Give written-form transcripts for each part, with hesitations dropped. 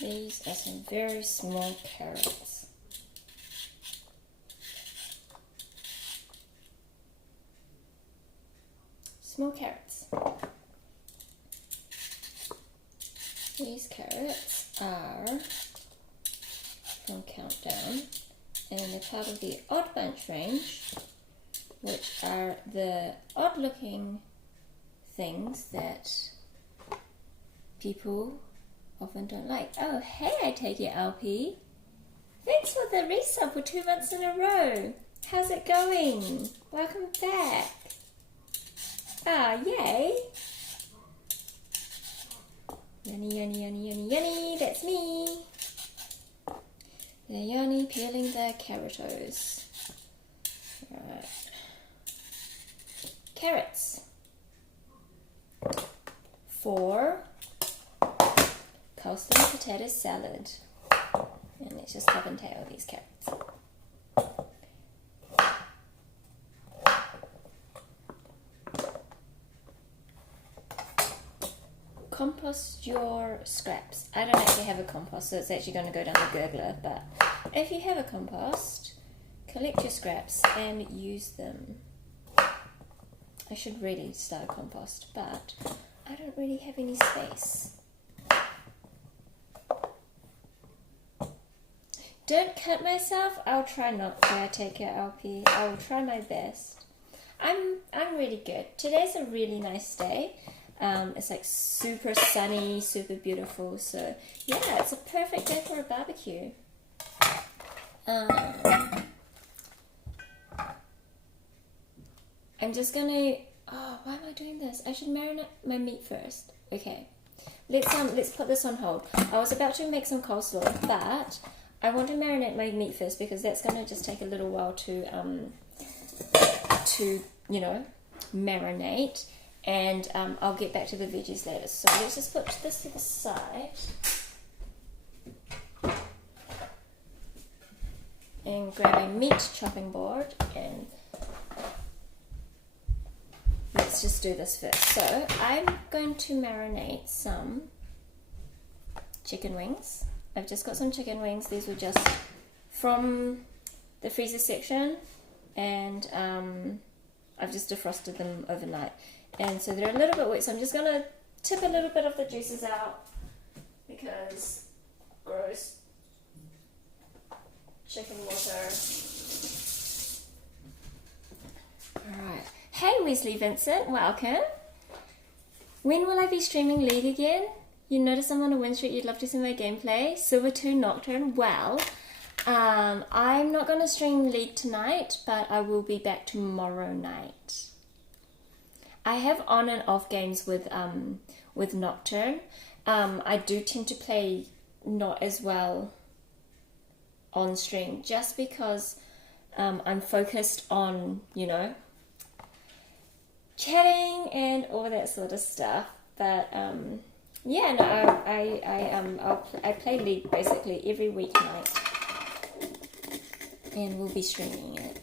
These are some very small carrots. Small carrots. These carrots are from Countdown, and they're part of the Odd Bunch range, which are the odd looking things that people often don't like. Oh, hey, I take it, LP. Thanks for the resub for 2 months in a row. How's it going? Welcome back. Ah, yay. Yanni, yanni, yanni, yanni, yanni. That's me. They're Yanni peeling their carrotos. Right. Carrots. 4 coleslaw potato salad. And let's just top and tail these carrots. Compost your scraps. I don't actually have a compost, so it's actually going to go down the gurgler, but if you have a compost, collect your scraps and use them. I should really start a compost, but I don't really have any space. Don't cut myself. I'll try not to. I take care, LP. I will try my best. I'm really good. Today's a really nice day. It's like super sunny, super beautiful. So yeah, it's a perfect day for a barbecue. I'm just gonna. Oh, why am I doing this? I should marinate my meat first. Okay, let's put this on hold. I was about to make some coleslaw, but I want to marinate my meat first because that's gonna just take a little while to you know, marinate, and I'll get back to the veggies later. So let's just put this to the side and grab a meat chopping board, and let's just do this first. So I'm going to marinate some chicken wings. I've just got some chicken wings. These were just from the freezer section, and I've just defrosted them overnight. And so they're a little bit wet, so I'm just going to tip a little bit of the juices out because gross. Chicken water. Alright. Hey Wesley Vincent, welcome. When will I be streaming League again? You notice I'm on a win streak, you'd love to see my gameplay. Silver 2 Nocturne, well, I'm not going to stream League tonight, but I will be back tomorrow night. I have on and off games with Nocturne. I do tend to play not as well on stream just because I'm focused on, you know, chatting and all that sort of stuff. But yeah, no, I play League basically every weeknight, and we'll be streaming it.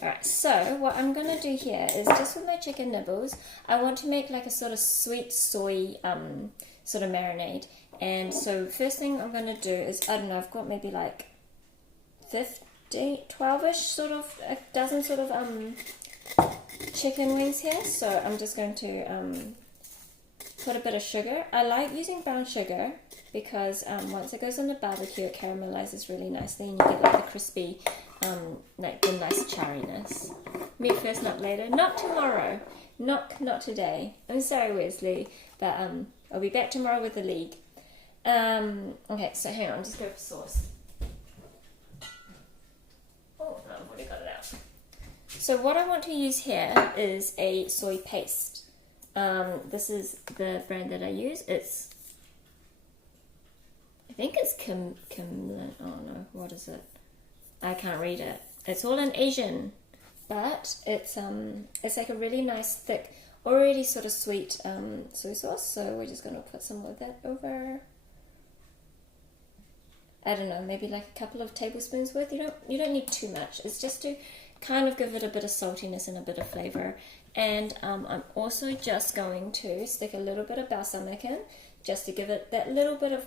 Alright, so what I'm going to do here is just with my chicken nibbles, I want to make like a sort of sweet soy sort of marinade. And so first thing I'm going to do is, I don't know, I've got maybe like 12-ish sort of, a dozen sort of chicken wings here. So I'm just going to put a bit of sugar. I like using brown sugar because once it goes on the barbecue, it caramelizes really nicely and you get like the crispy, like the nice charriness. Meat first, not later. Not tomorrow. Not today. I'm sorry, Wesley, but I'll be back tomorrow with the League. Okay, so hang on, just go for sauce. Oh, no, I've already got it out. So what I want to use here is a soy paste. This is the brand that I use. I think it's Kimlin. Oh no, what is it? I can't read it. It's all in Asian, but it's like a really nice thick, already sort of sweet soy sauce. So we're just gonna put some of that over. I don't know, maybe like a couple of tablespoons worth. You don't need too much. It's just to kind of give it a bit of saltiness and a bit of flavor. And I'm also just going to stick a little bit of balsamic in, just to give it that little bit of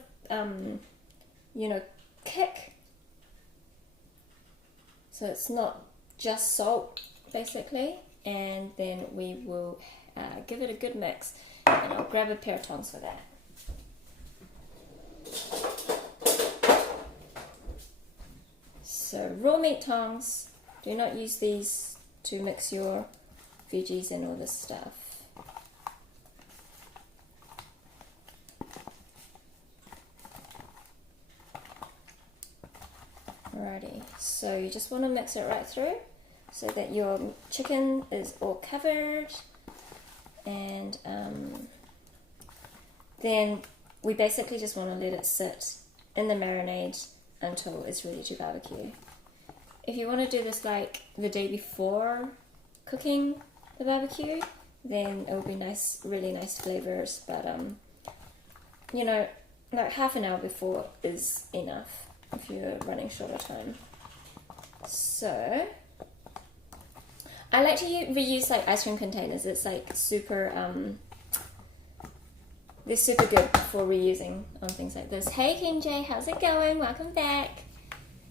kick. So it's not just salt, basically. And then we will give it a good mix. And I'll grab a pair of tongs for that. So raw meat tongs, do not use these to mix your veggies and all this stuff. Alrighty, so you just want to mix it right through so that your chicken is all covered, and then we basically just want to let it sit in the marinade until it's ready to barbecue. If you want to do this like the day before cooking the barbecue, then it will be nice, really nice flavors, but like half an hour before is enough if you're running short of time. So I like to reuse like ice cream containers. It's like super they're super good for reusing on things like this. Hey KJ, how's it going? Welcome back.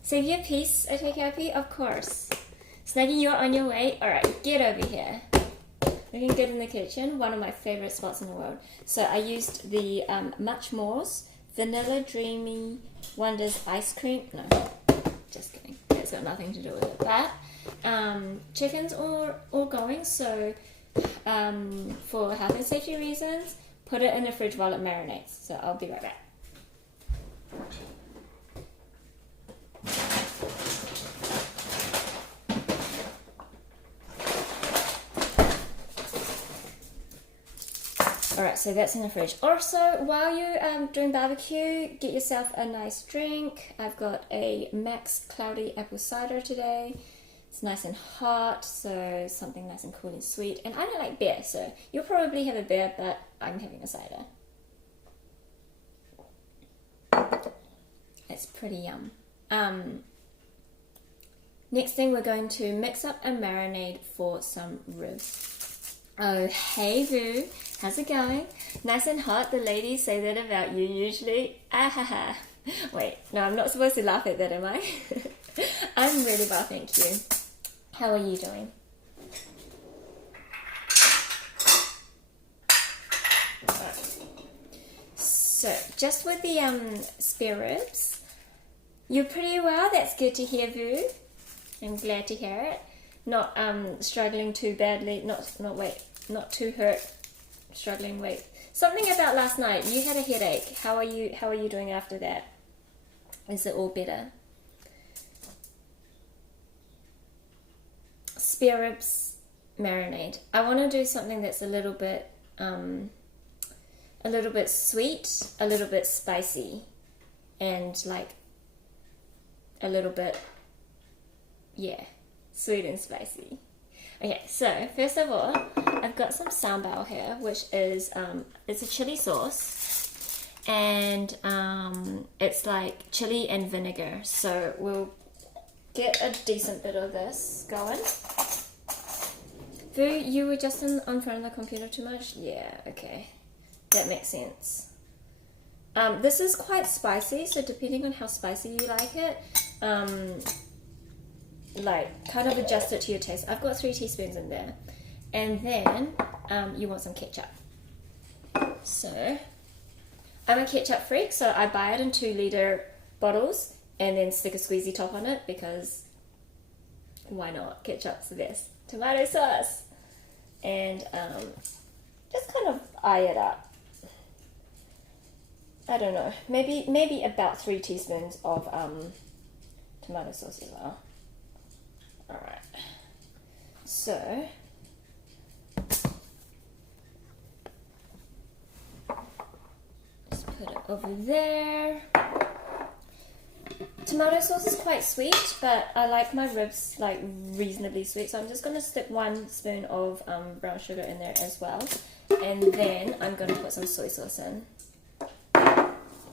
Save your piece, I take care of you? Of course. Snuggie, you're on your way? Alright, get over here. Looking good in the kitchen, one of my favorite spots in the world. So I used the Much More's Vanilla Dreamy Wonders Ice Cream. No, just kidding. It's got nothing to do with it. But chicken's all going, so for health and safety reasons, put it in the fridge while it marinates. So I'll be right back. Alright, so that's in the fridge. Also, while you're doing barbecue, get yourself a nice drink. I've got a Max Cloudy Apple Cider today. It's nice and hot, so something nice and cool and sweet. And I don't like beer, so you'll probably have a beer, but I'm having a cider. It's pretty yum. Next thing, we're going to mix up and marinate for some ribs. Oh, hey Vu, how's it going? Nice and hot, the ladies say that about you usually. Ahaha. Wait, no, I'm not supposed to laugh at that, am I? I'm really well, thank you. How are you doing? Right. So, just with the spare ribs, you're pretty well. That's good to hear, Vu. I'm glad to hear it. Not struggling too badly. Not too hurt. Struggling. Wait. Something about last night. You had a headache. How are you doing after that? Is it all better? Spare ribs marinade. I want to do something that's a little bit sweet, a little bit spicy, and like a little bit, yeah, sweet and spicy. Okay, so first of all, I've got some sambal here, which is it's a chili sauce, and it's like chili and vinegar. So we'll get a decent bit of this going. Vu, you were just on front of the computer too much? Yeah, okay. That makes sense. This is quite spicy, so depending on how spicy you like it, like kind of adjust it to your taste. I've got 3 teaspoons in there. And then you want some ketchup. So I'm a ketchup freak, so I buy it in 2-liter bottles and then stick a squeezy top on it because why not? Ketchup's the best. Tomato sauce. And just kind of eye it up. I don't know, maybe about 3 teaspoons of tomato sauce as well. Alright. So just put it over there. Tomato sauce is quite sweet, but I like my ribs like reasonably sweet, so I'm just going to stick 1 spoon of brown sugar in there as well, and then I'm going to put some soy sauce in,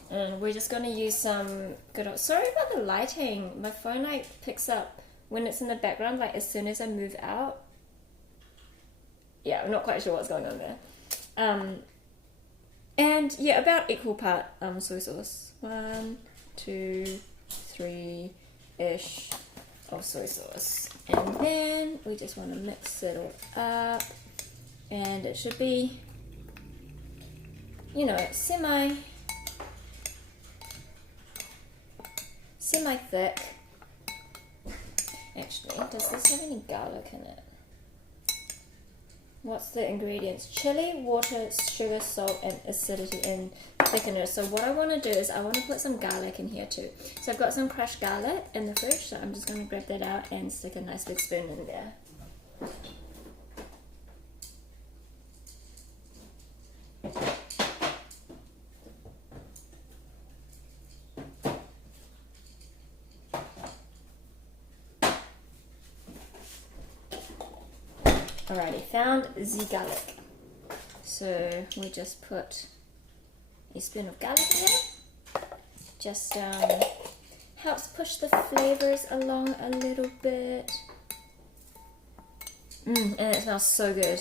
and we're just going to use some good old, sorry about the lighting, my phone like picks up when it's in the background like as soon as I move out. Yeah, I'm not quite sure what's going on there. And yeah, about equal part soy sauce, 1, 2, 3-ish of soy sauce, and then we just want to mix it all up, and it should be, you know, semi thick. Actually, does this have any garlic in it? What's the ingredients? Chili, water, sugar, salt, and acidity and thickener. So what I want to do is I want to put some garlic in here too. So I've got some crushed garlic in the fridge, so I'm just going to grab that out and stick a nice big spoon in there. Alrighty, found the garlic. So we just put a spoon of garlic in there. Just helps push the flavors along a little bit. And it smells so good.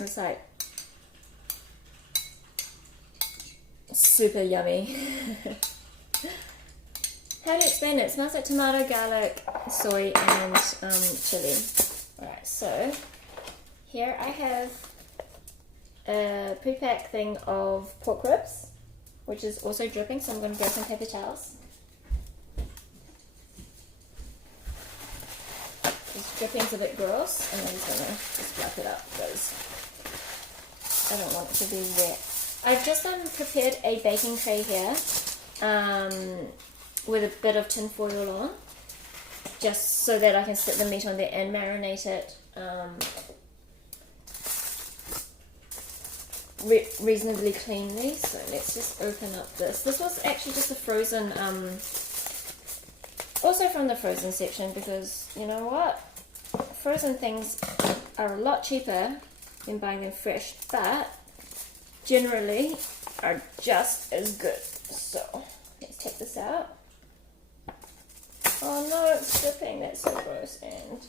It's like super yummy. How do you explain it? It smells like tomato, garlic, soy, and chili. Alright, so here I have a pre-packed thing of pork ribs, which is also dripping, so I'm going to grab some paper towels. This dripping's a bit gross, and I'm just going to just wipe it up because I don't want it to be wet. I've just prepared a baking tray here with a bit of tin foil on, just so that I can stick the meat on there and marinate it reasonably cleanly. So let's just open up this. This was actually just a frozen, also from the frozen section, because you know what? Frozen things are a lot cheaper than buying them fresh, but generally are just as good. So let's take this out. Oh no, it's dripping. That's so gross. And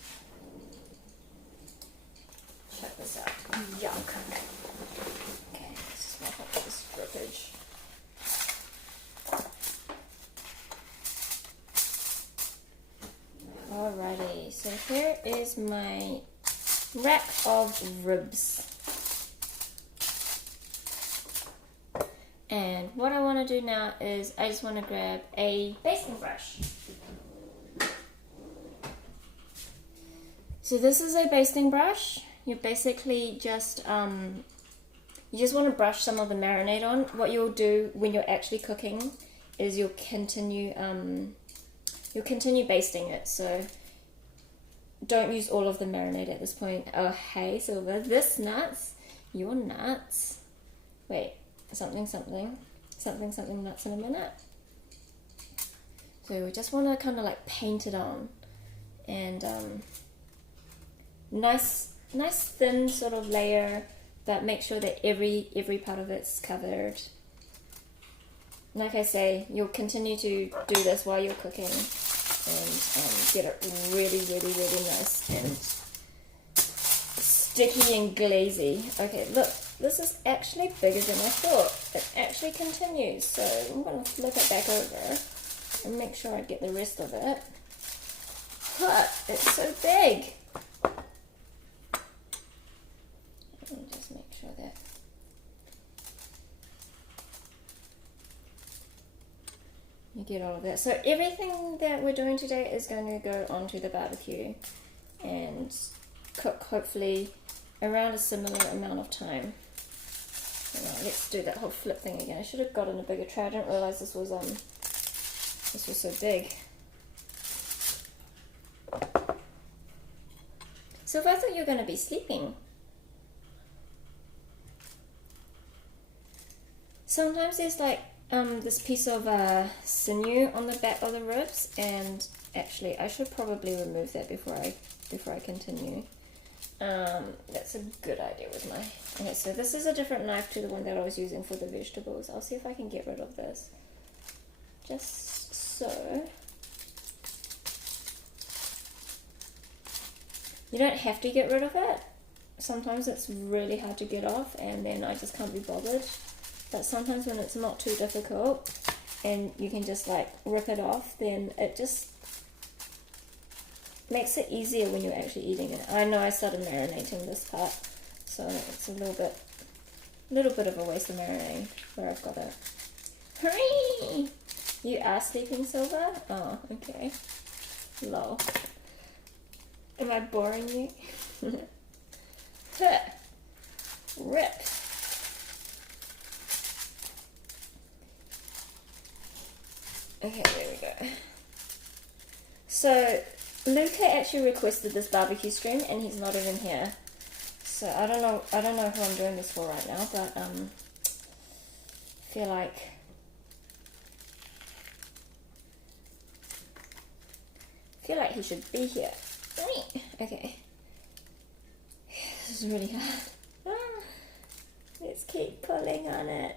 check this out. Yuck. Okay, let's just mop up this drippage. Alrighty, so here is my rack of ribs. And what I want to do now is I just want to grab a basting brush. So this is a basting brush. You're basically just you just want to brush some of the marinade on. What you'll do when you're actually cooking is you'll continue basting it. So don't use all of the marinade at this point. Oh hey Silver, this nuts, your nuts. Wait, something nuts in a minute. So we just want to kind of like paint it on, and nice thin sort of layer, but make sure that every part of it's covered. Like I say, you'll continue to do this while you're cooking, and get it really nice and sticky and glazy. Okay, look, this is actually bigger than I thought. It actually continues, so I'm going to flip it back over and make sure I get the rest of it. But it's so big. Let me just make sure that you get all of that. So everything that we're doing today is going to go onto the barbecue and cook hopefully around a similar amount of time. Alright, let's do that whole flip thing again. I should have gotten a bigger tray. I didn't realize this was so big. Silver, I thought you were going to be sleeping. Sometimes there's like this piece of sinew on the back of the ribs, and actually I should probably remove that before I continue. That's a good idea with my... Okay, so this is a different knife to the one that I was using for the vegetables. I'll see if I can get rid of this. Just so. You don't have to get rid of it. Sometimes it's really hard to get off and then I just can't be bothered. But sometimes when it's not too difficult and you can just like rip it off, then it just makes it easier when you're actually eating it. I know I started marinating this part, so it's a little bit of a waste of marinade where I've got it. Hurry! You are sleeping, Silver? Oh, okay. Lol. Am I boring you? Rip. Okay, there we go. So Luca actually requested this barbecue stream and he's not even here. So I don't know who I'm doing this for right now, but feel like he should be here. Okay. This is really hard. Let's keep pulling on it.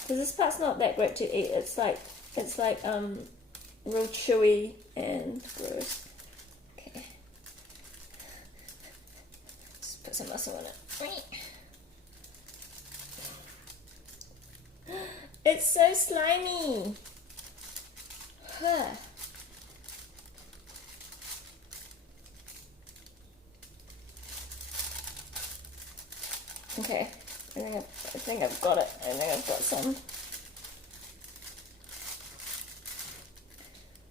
Because this part's not that great to eat. It's like real chewy and gross. Okay. Just put some muscle in it. It's so slimy. Huh. Okay, I think I've got it. I think I've got some.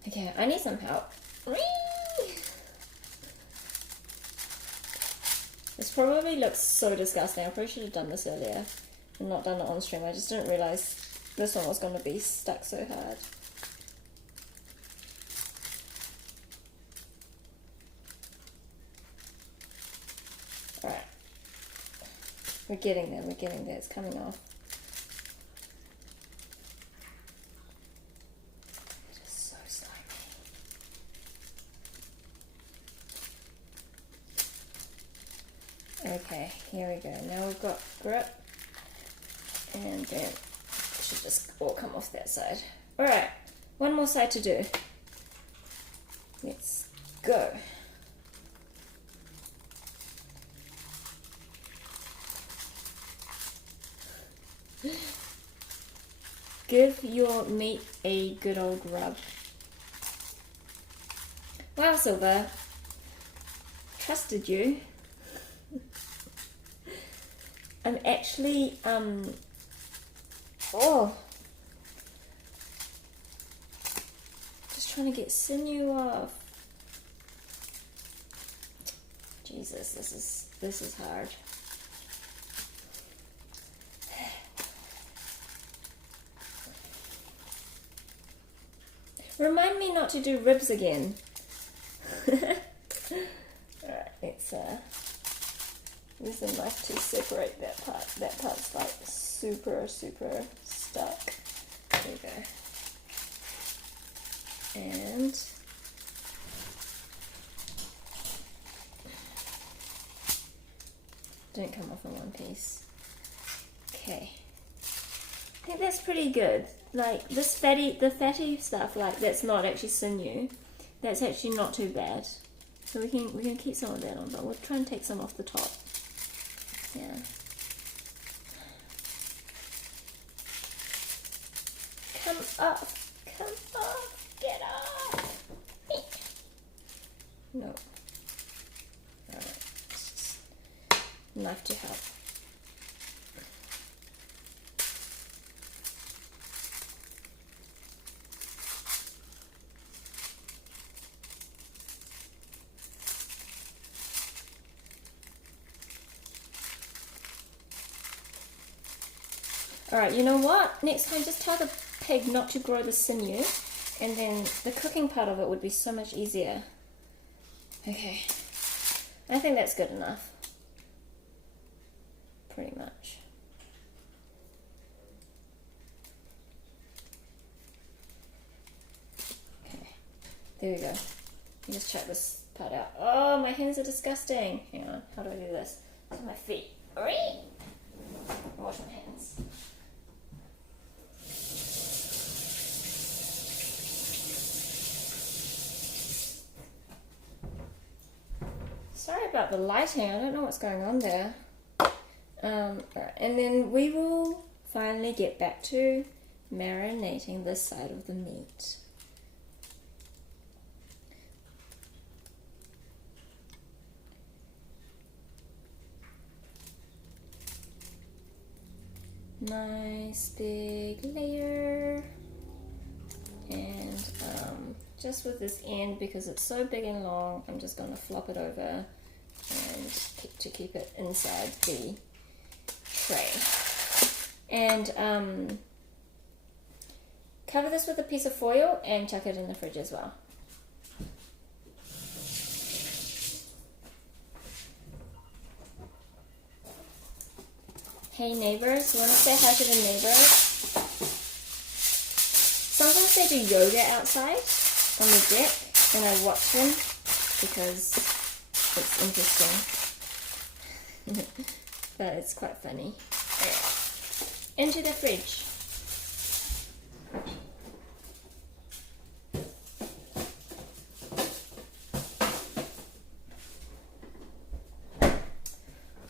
Okay, I need some help. This probably looks so disgusting. I probably should have done this earlier and not done it on stream. I just didn't realize this one was going to be stuck so hard. Alright. We're getting there, it's coming off. It is so slimy. Okay, here we go. Now we've got grip. And then it should just all come off that side. Alright, one more side to do. Let's go. Give your meat a good old rub. Wow, Silver. Trusted you. I'm actually, just trying to get sinew off. Jesus, this is hard. Remind me not to do ribs again. Alright, let's use the knife to separate that part. That part's like super stuck. There we go. And don't come off in one piece. Okay. I think that's pretty good. Like this the fatty stuff, like that's not actually sinew. That's actually not too bad. So we can keep some of that on, but we'll try and take some off the top. Yeah. Come off, get off. No. Alright. Knife to help. Alright, you know what? Next time just tie the pig not to grow the sinew, and then the cooking part of it would be so much easier. Okay, I think that's good enough. Pretty much. Okay, there we go. Just check this part out. Oh, my hands are disgusting. Hang on, how do I do this? To my feet. Alright. Wash my hands. Sorry about the lighting, I don't know what's going on there. Alright, and then we will finally get back to marinating this side of the meat. Nice big layer, and just with this end, because it's so big and long, I'm just going to flop it over and keep it inside the tray. And cover this with a piece of foil and chuck it in the fridge as well. Hey neighbors, you want to say hi to the neighbors? Sometimes they do yoga outside on the deck, and I watch them because it's interesting. But it's quite funny. Right. Into the fridge.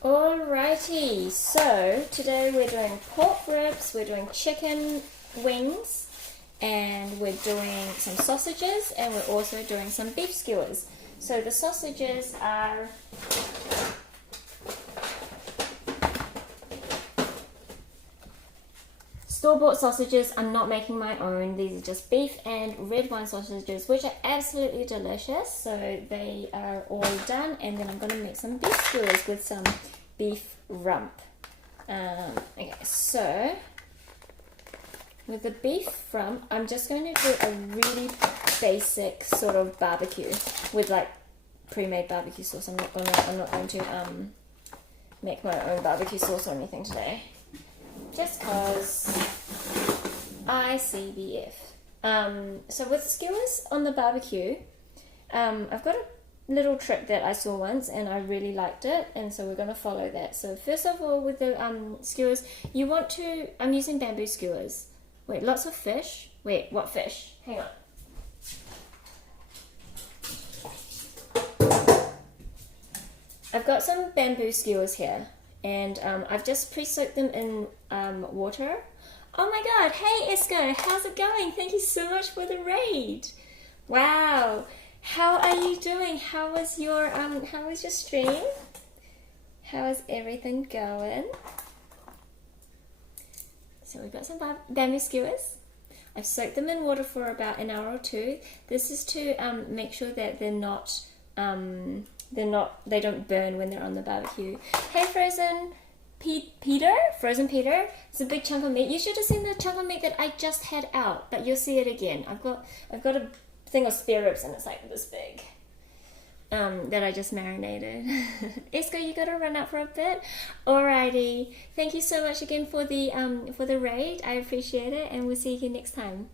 Alrighty, so today we're doing pork ribs, we're doing chicken wings, and we're doing some sausages, and we're also doing some beef skewers. So the sausages are store-bought sausages. I'm not making my own. These are just beef and red wine sausages, which are absolutely delicious. So they are all done, and then I'm going to make some beef skewers with some beef rump. Okay, so with the beef rump, I'm just going to do a really basic sort of barbecue with like pre-made barbecue sauce. I'm not going to make my own barbecue sauce or anything today, just cause ICBF. So with skewers on the barbecue, I've got a little trick that I saw once and I really liked it, and so we're going to follow that. So first of all, with the skewers, you want to, I'm using bamboo skewers. Wait, lots of fish. Wait, what fish? Hang on. I've got some bamboo skewers here, and I've just pre-soaked them in water. Oh my god, hey Isco, how's it going? Thank you so much for the raid. Wow, how are you doing? How was your stream? How is everything going? So we've got some bamboo skewers. I've soaked them in water for about an hour or two. This is to make sure that they don't burn when they're on the barbecue. Hey Frozen Peter, it's a big chunk of meat. You should have seen the chunk of meat that I just had out, but you'll see it again. I've got a thing of spare ribs, and it's like this big. That I just marinated. Esco, you gotta run out for a bit. Alrighty, thank you so much again for the raid. I appreciate it, and we'll see you again next time.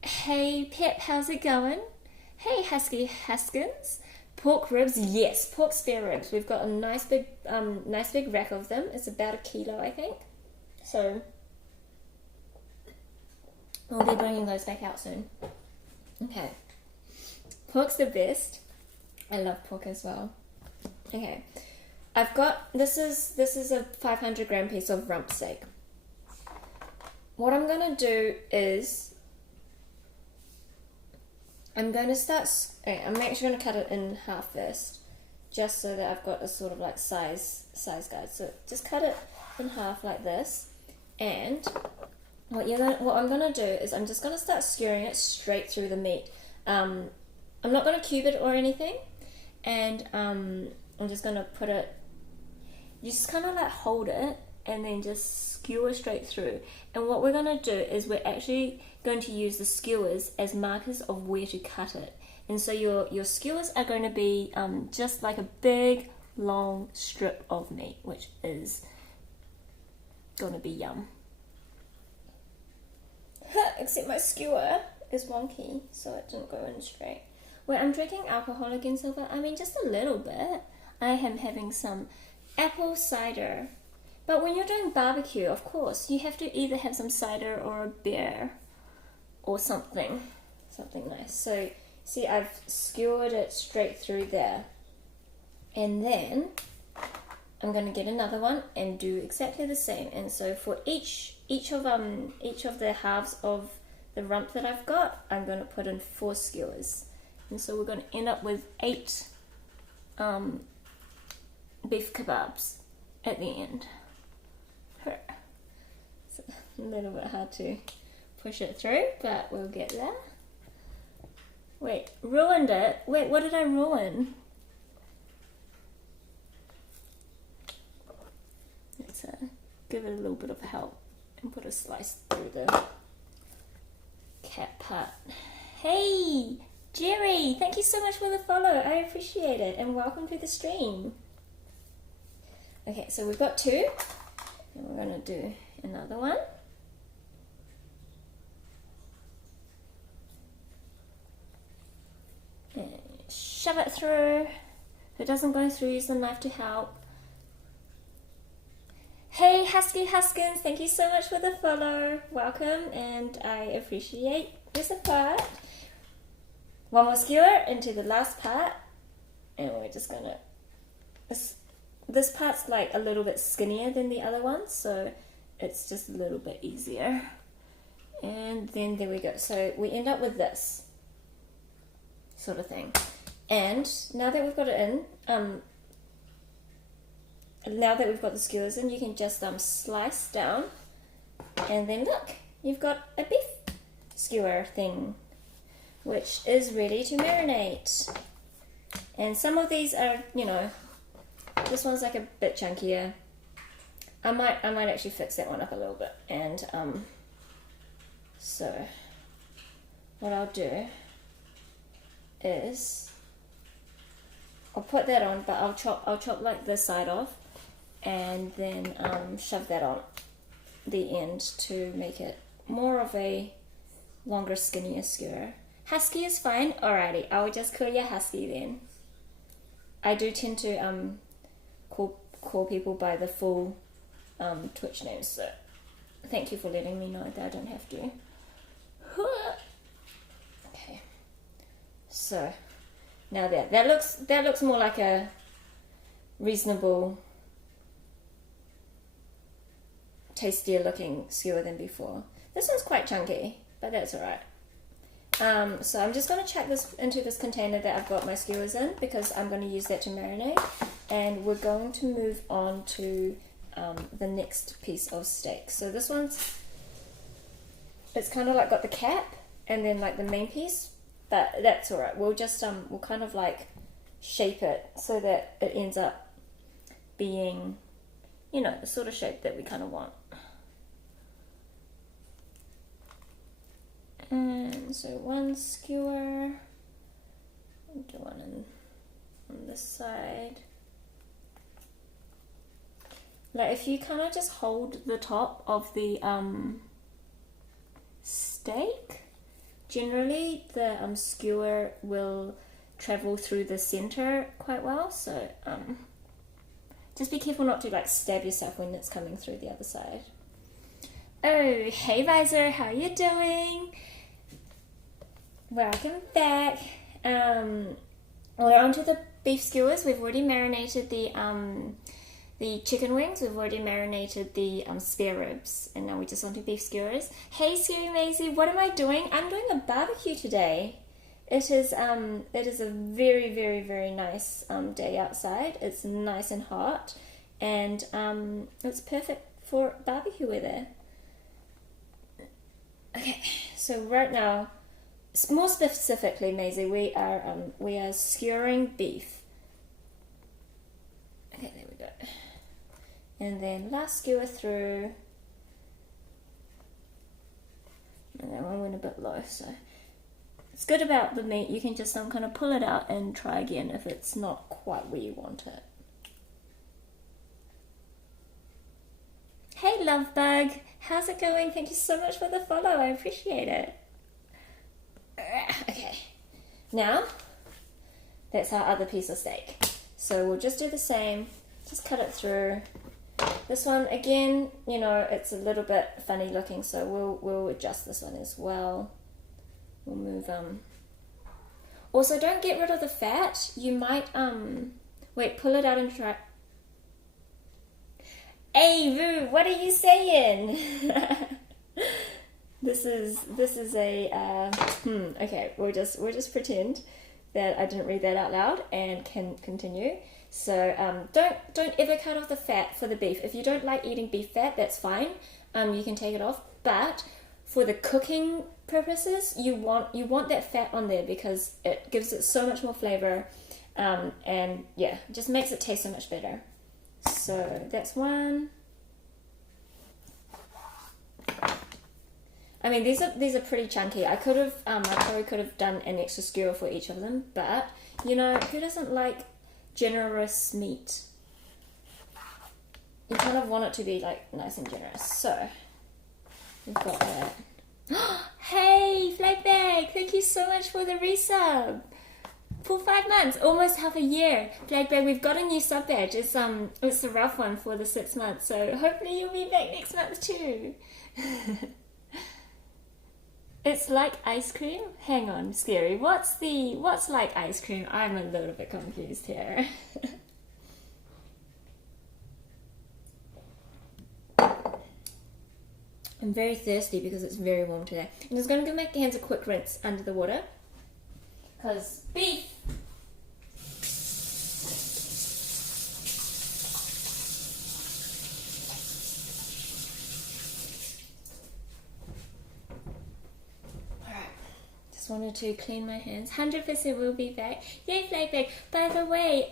Hey Pip, how's it going? Hey Husky Haskins. Pork ribs, yes, pork spare ribs. We've got a nice big rack of them. It's about 1 kilo, I think. So we'll be bringing those back out soon. Okay. Pork's the best. I love pork as well. Okay, I've got, this is a 500 gram piece of rump steak. What I'm gonna do is I'm actually gonna cut it in half first, just so that I've got a sort of like size guide. So just cut it in half like this, and what I'm gonna do is I'm just gonna start skewering it straight through the meat. I'm not going to cube it or anything, and I'm just going to put it, you just kind of like hold it and then just skewer straight through. And what we're going to do is we're actually going to use the skewers as markers of where to cut it. And so your skewers are going to be just like a big long strip of meat, which is going to be yum. Except my skewer is wonky, so it didn't go in straight. Wait, I'm drinking alcohol again, Silver. I mean, just a little bit. I am having some apple cider. But when you're doing barbecue, of course, you have to either have some cider or a beer or something nice. So, see, I've skewered it straight through there. And then I'm going to get another one and do exactly the same. And so for each of the halves of the rump that I've got, I'm going to put in 4 skewers. And so we're going to end up with 8 beef kebabs at the end. It's a little bit hard to push it through, but we'll get there. Wait, ruined it? Wait, what did I ruin? Let's give it a little bit of help and put a slice through the cat part. Hey! Jerry, thank you so much for the follow. I appreciate it, and welcome to the stream. Okay, so we've got 2, and we're going to do another one. And shove it through. If it doesn't go through, use the knife to help. Hey, Husky Huskins, thank you so much for the follow. Welcome, and I appreciate your support. One more skewer into the last part, and we're just gonna, this part's like a little bit skinnier than the other ones, so it's just a little bit easier. And then there we go. So we end up with this sort of thing. And now that we've got it in, now that we've got the skewers in, you can just slice down, and then look, you've got a beef skewer thing, which is ready to marinate. And some of these are, you know, this one's like a bit chunkier. I might actually fix that one up a little bit. And so what I'll do is I'll put that on, but I'll chop like this side off, and then shove that on the end to make it more of a longer, skinnier skewer. Husky is fine. Alrighty, I'll just call you Husky then. I do tend to call people by the full Twitch names, so thank you for letting me know that I don't have to. Okay, so now that looks more like a reasonable, tastier looking skewer than before. This one's quite chunky, but that's alright. So I'm just going to chuck this into this container that I've got my skewers in, because I'm going to use that to marinate, and we're going to move on to the next piece of steak. So this one's, it's kind of like got the cap and then like the main piece, but that's alright. We'll just we'll kind of like shape it so that it ends up being, you know, the sort of shape that we kind of want. And so one skewer, do one on this side. Like if you kind of just hold the top of the steak, generally the skewer will travel through the center quite well. So just be careful not to like stab yourself when it's coming through the other side. Oh, hey Visor, how you doing? Welcome back. We're on to the beef skewers. We've already marinated the chicken wings. We've already marinated the spare ribs, and now we're just on to beef skewers. Hey, Scary Maisie, what am I doing? I'm doing a barbecue today. It is a very, very, very nice day outside. It's nice and hot, and it's perfect for barbecue weather. Okay, so right now, more specifically, Maisie, we are skewering beef. Okay, there we go. And then last skewer through. And that one went a bit low, so it's good about the meat, you can just kind of pull it out and try again if it's not quite where you want it. Hey Lovebug, how's it going? Thank you so much for the follow, I appreciate it. Okay, now that's our other piece of steak. So we'll just do the same, just cut it through. This one, again, you know, it's a little bit funny looking, so we'll adjust this one as well. We'll move, also don't get rid of the fat. You might, wait, pull it out and try. Hey, Roo, what are you saying? This is a, okay, we'll just pretend that I didn't read that out loud and can continue. So don't ever cut off the fat for the beef. If you don't like eating beef fat, that's fine. You can take it off. But for the cooking purposes, you want that fat on there because it gives it so much more flavor, and yeah, just makes it taste so much better. So that's one. I mean, these are pretty chunky. I probably could have done an extra skewer for each of them, but you know, who doesn't like generous meat? You kind of want it to be like nice and generous. So we've got that. Hey Flagbag, thank you so much for the resub for 5 months, almost half a year. Flagbag, we've got a new sub badge. It's the rough one for the 6 months, so hopefully you'll be back next month too. It's like ice cream? Hang on, Scary. What's like ice cream? I'm a little bit confused here. I'm very thirsty because it's very warm today. I'm just going to give my hands a quick rinse under the water. Because beef! Wanted to clean my hands. 100% will be back. Yay, Flagbag. By the way,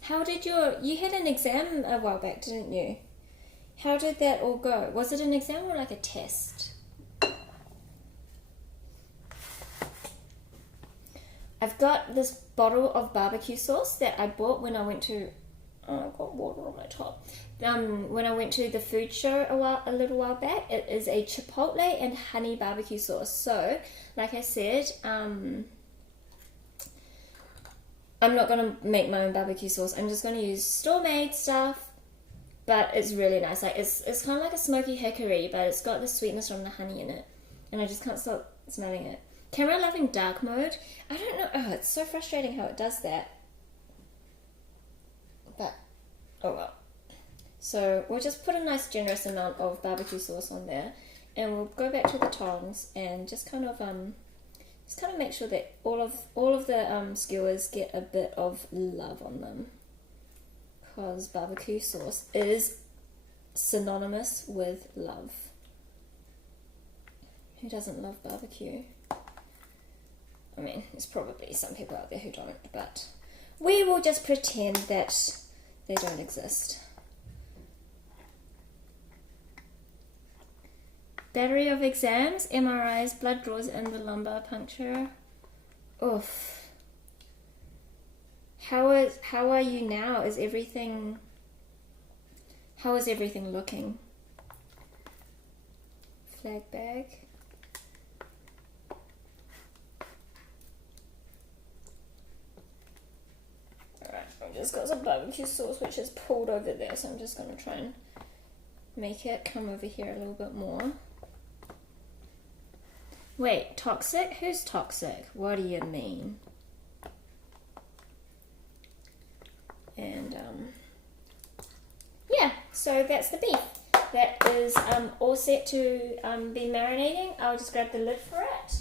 how did you had an exam a while back, didn't you? How did that all go? Was it an exam or like a test? I've got this bottle of barbecue sauce that I bought when I went to, oh, I've got water on my top. When I went to the food show a little while back, it is a chipotle and honey barbecue sauce. So, like I said, I'm not going to make my own barbecue sauce. I'm just going to use store-made stuff, but it's really nice. Like it's kind of like a smoky hickory, but it's got the sweetness from the honey in it, and I just can't stop smelling it. Camera loving dark mode. I don't know. Oh, it's so frustrating how it does that. But oh well. So we'll just put a nice generous amount of barbecue sauce on there, and we'll go back to the tongs and just kind of make sure that all of the skewers get a bit of love on them, because barbecue sauce is synonymous with love. Who doesn't love barbecue? I mean, there's probably some people out there who don't, but we will just pretend that they don't exist. Battery of exams, MRIs, blood draws, and the lumbar puncture. Oof. How are you now? How is everything looking? Flag bag. Alright, I've just got some barbecue sauce which is pulled over there, so I'm just going to try and make it come over here a little bit more. Wait, toxic? Who's toxic? What do you mean? And, yeah, so that's the beef. That is all set to be marinating. I'll just grab the lid for it.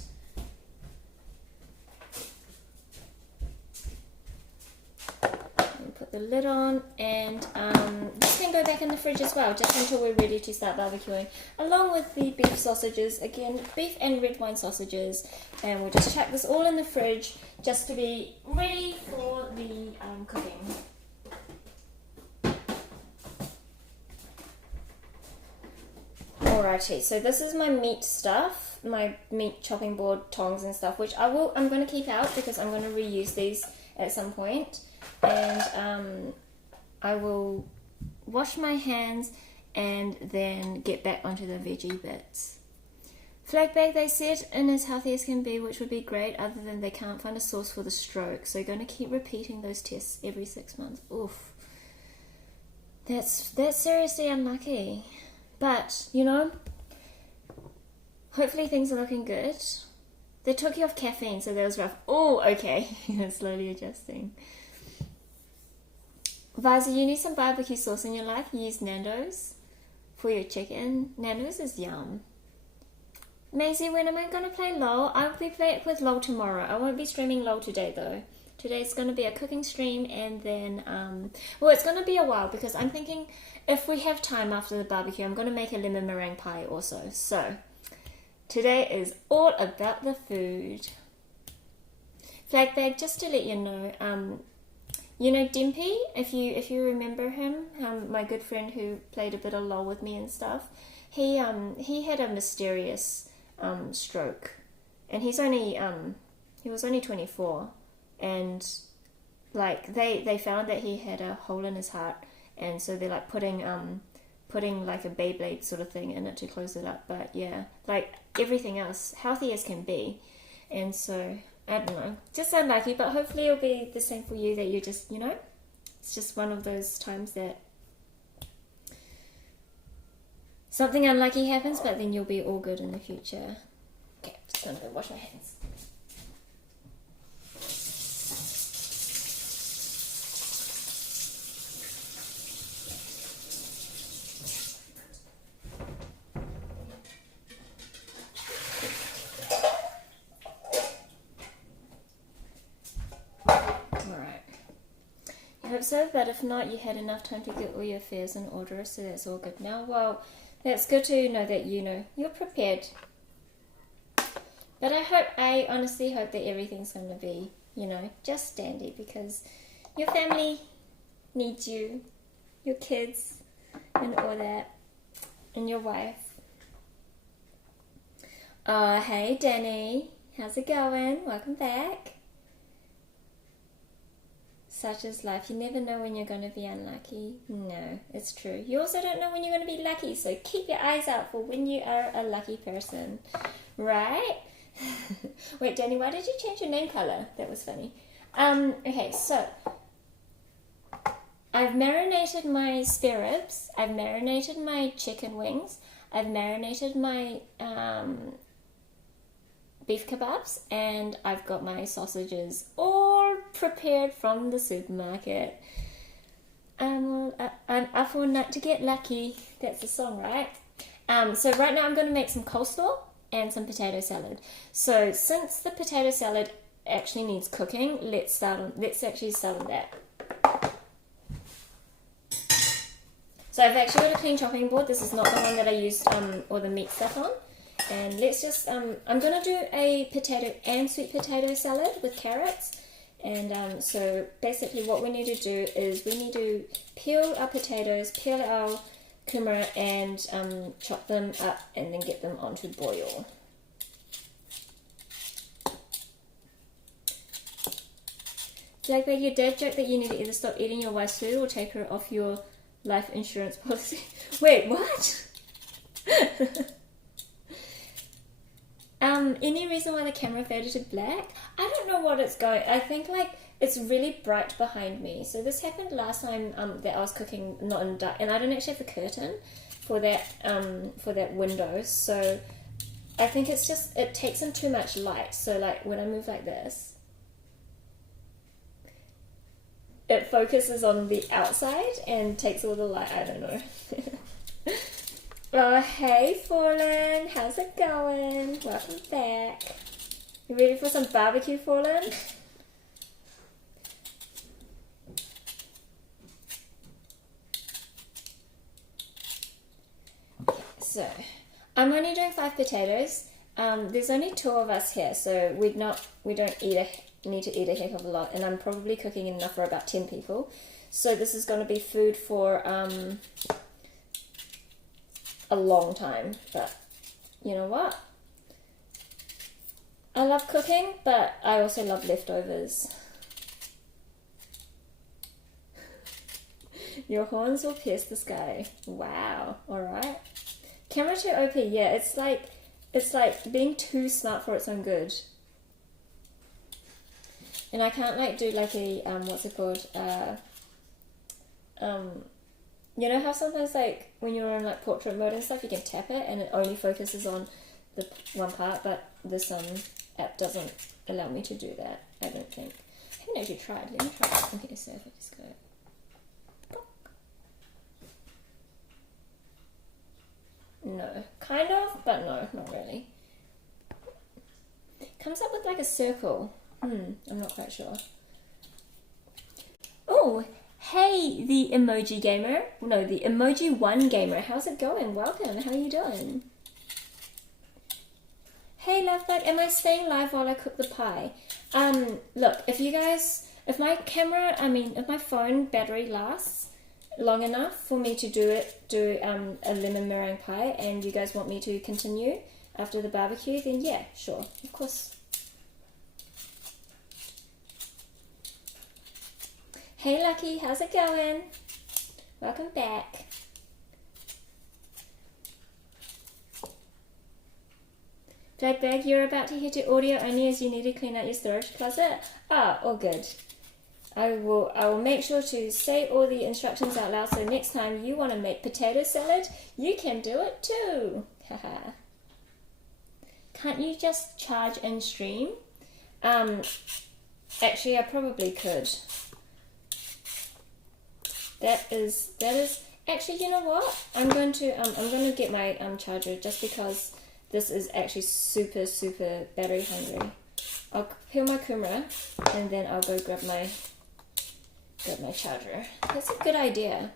Put the lid on, and this can go back in the fridge as well, just until we're ready to start barbecuing, along with the beef sausages, again, beef and red wine sausages, and we'll just chuck this all in the fridge just to be ready for the cooking. Alrighty, so this is my meat stuff, my meat chopping board, tongs and stuff, which I'm going to keep out because I'm going to reuse these at some point. And I will wash my hands and then get back onto the veggie bits. Flag bag, they said, in as healthy as can be, which would be great, other than they can't find a source for the stroke. So going to keep repeating those tests every 6 months. Oof. That's seriously unlucky. But, you know, hopefully things are looking good. They took you off caffeine, so that was rough. Oh, okay. Slowly adjusting. Vaza, you need some barbecue sauce in your life. Use Nando's for your chicken. Nando's is yum. Maisie, when am I going to play LOL? I'll be playing with LOL tomorrow. I won't be streaming LOL today, though. Today's going to be a cooking stream, and then, well, it's going to be a while, because I'm thinking if we have time after the barbecue, I'm going to make a lemon meringue pie also. So, today is all about the food. Flag bag, just to let you know, you know Dimpy, if you remember him, my good friend who played a bit of LOL with me and stuff, he had a mysterious stroke, and he was only 24. And like they found that he had a hole in his heart, and so they're like putting like a Beyblade sort of thing in it to close it up. But yeah, like everything else, healthy as can be. And so I don't know, just unlucky, but hopefully it'll be the same for you, that you just, you know, it's just one of those times that something unlucky happens, but then you'll be all good in the future. Okay, just gonna go wash my hands. So, but if not, you had enough time to get all your affairs in order, so that's all good now. Well, that's good to know that you're prepared. But I honestly hope that everything's going to be, just dandy, because your family needs you, your kids, and all that, and your wife. Hey Danny, how's it going? Welcome back. Such is life. You never know when you're going to be unlucky. No, it's true. You also don't know when you're going to be lucky, so keep your eyes out for when you are a lucky person. Right? Wait, Danny, why did you change your name color? That was funny. Okay, so I've marinated my spare ribs. I've marinated my chicken wings. I've marinated my beef kebabs, and I've got my sausages all prepared from the supermarket. I'm up all night to get lucky. That's the song, right? So right now I'm going to make some coleslaw and some potato salad. So since the potato salad actually needs cooking, let's actually start on that. So I've actually got a clean chopping board. This is not the one that I used all the meat stuff on. And let's just, I'm going to do a potato and sweet potato salad with carrots. And so basically what we need to do is we need to peel our potatoes, peel our kumara, and chop them up and then get them onto boil. Like your dad joked that you need to either stop eating your wife's food or take her off your life insurance policy. Wait, what? Any reason why the camera faded to black? I don't know what it's going. I think like it's really bright behind me. So this happened last time that I was cooking not in dark, and I don't actually have a curtain for that window. So I think it's just it takes in too much light. So like when I move like this, it focuses on the outside and takes all the light. I don't know. Oh, hey, Fallen. How's it going? Welcome back. You ready for some barbecue, Fallen? Okay, so I'm only doing 5 potatoes. There's only 2 of us here, so we don't need to eat a heck of a lot, and I'm probably cooking enough for about 10 people. So this is going to be food for a a long time, but you know what? I love cooking, but I also love leftovers. Your horns will pierce the sky. Wow. Alright. Camera too OP. Yeah, it's like being too smart for its own good. And I can't like do like a what's it called? You know how sometimes like when you're in like portrait mode and stuff, you can tap it and it only focuses on the one part, but this app doesn't allow me to do that. I don't think. I haven't actually tried. Let me try it. Okay, so if I just go. No, kind of, but no, not really. Comes up with like a circle. I'm not quite sure. Oh, hey, the emoji gamer. No, the emoji one gamer. How's it going? Welcome. How are you doing? Hey, Lovebug. Am I staying live while I cook the pie? Look, if my phone battery lasts long enough for me to do a lemon meringue pie, and you guys want me to continue after the barbecue, then yeah, sure, of course. Hey Lucky, how's it going? Welcome back. Blackbag, you're about to head to audio only as you need to clean out your storage closet. Ah, all good. I will make sure to say all the instructions out loud so next time you want to make potato salad, you can do it too. Haha. Can't you just charge and stream? Actually I probably could. That is actually, you know what? I'm going to get my charger just because this is actually super battery hungry. I'll peel my kumara and then I'll go grab my charger. That's a good idea.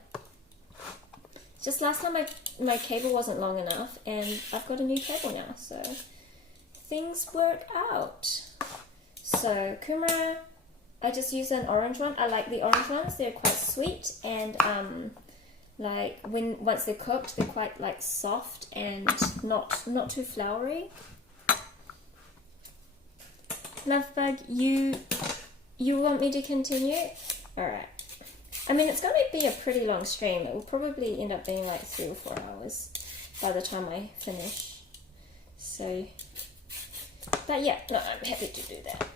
Just last time my cable wasn't long enough and I've got a new cable now, so things work out. So kumara, I just use an orange one. I like the orange ones. They're quite sweet and like once they're cooked, they're quite like soft and not too floury. Lovebug, you want me to continue? Alright. I mean, it's going to be a pretty long stream. It will probably end up being like 3 or 4 hours by the time I finish. So, but yeah, no, I'm happy to do that.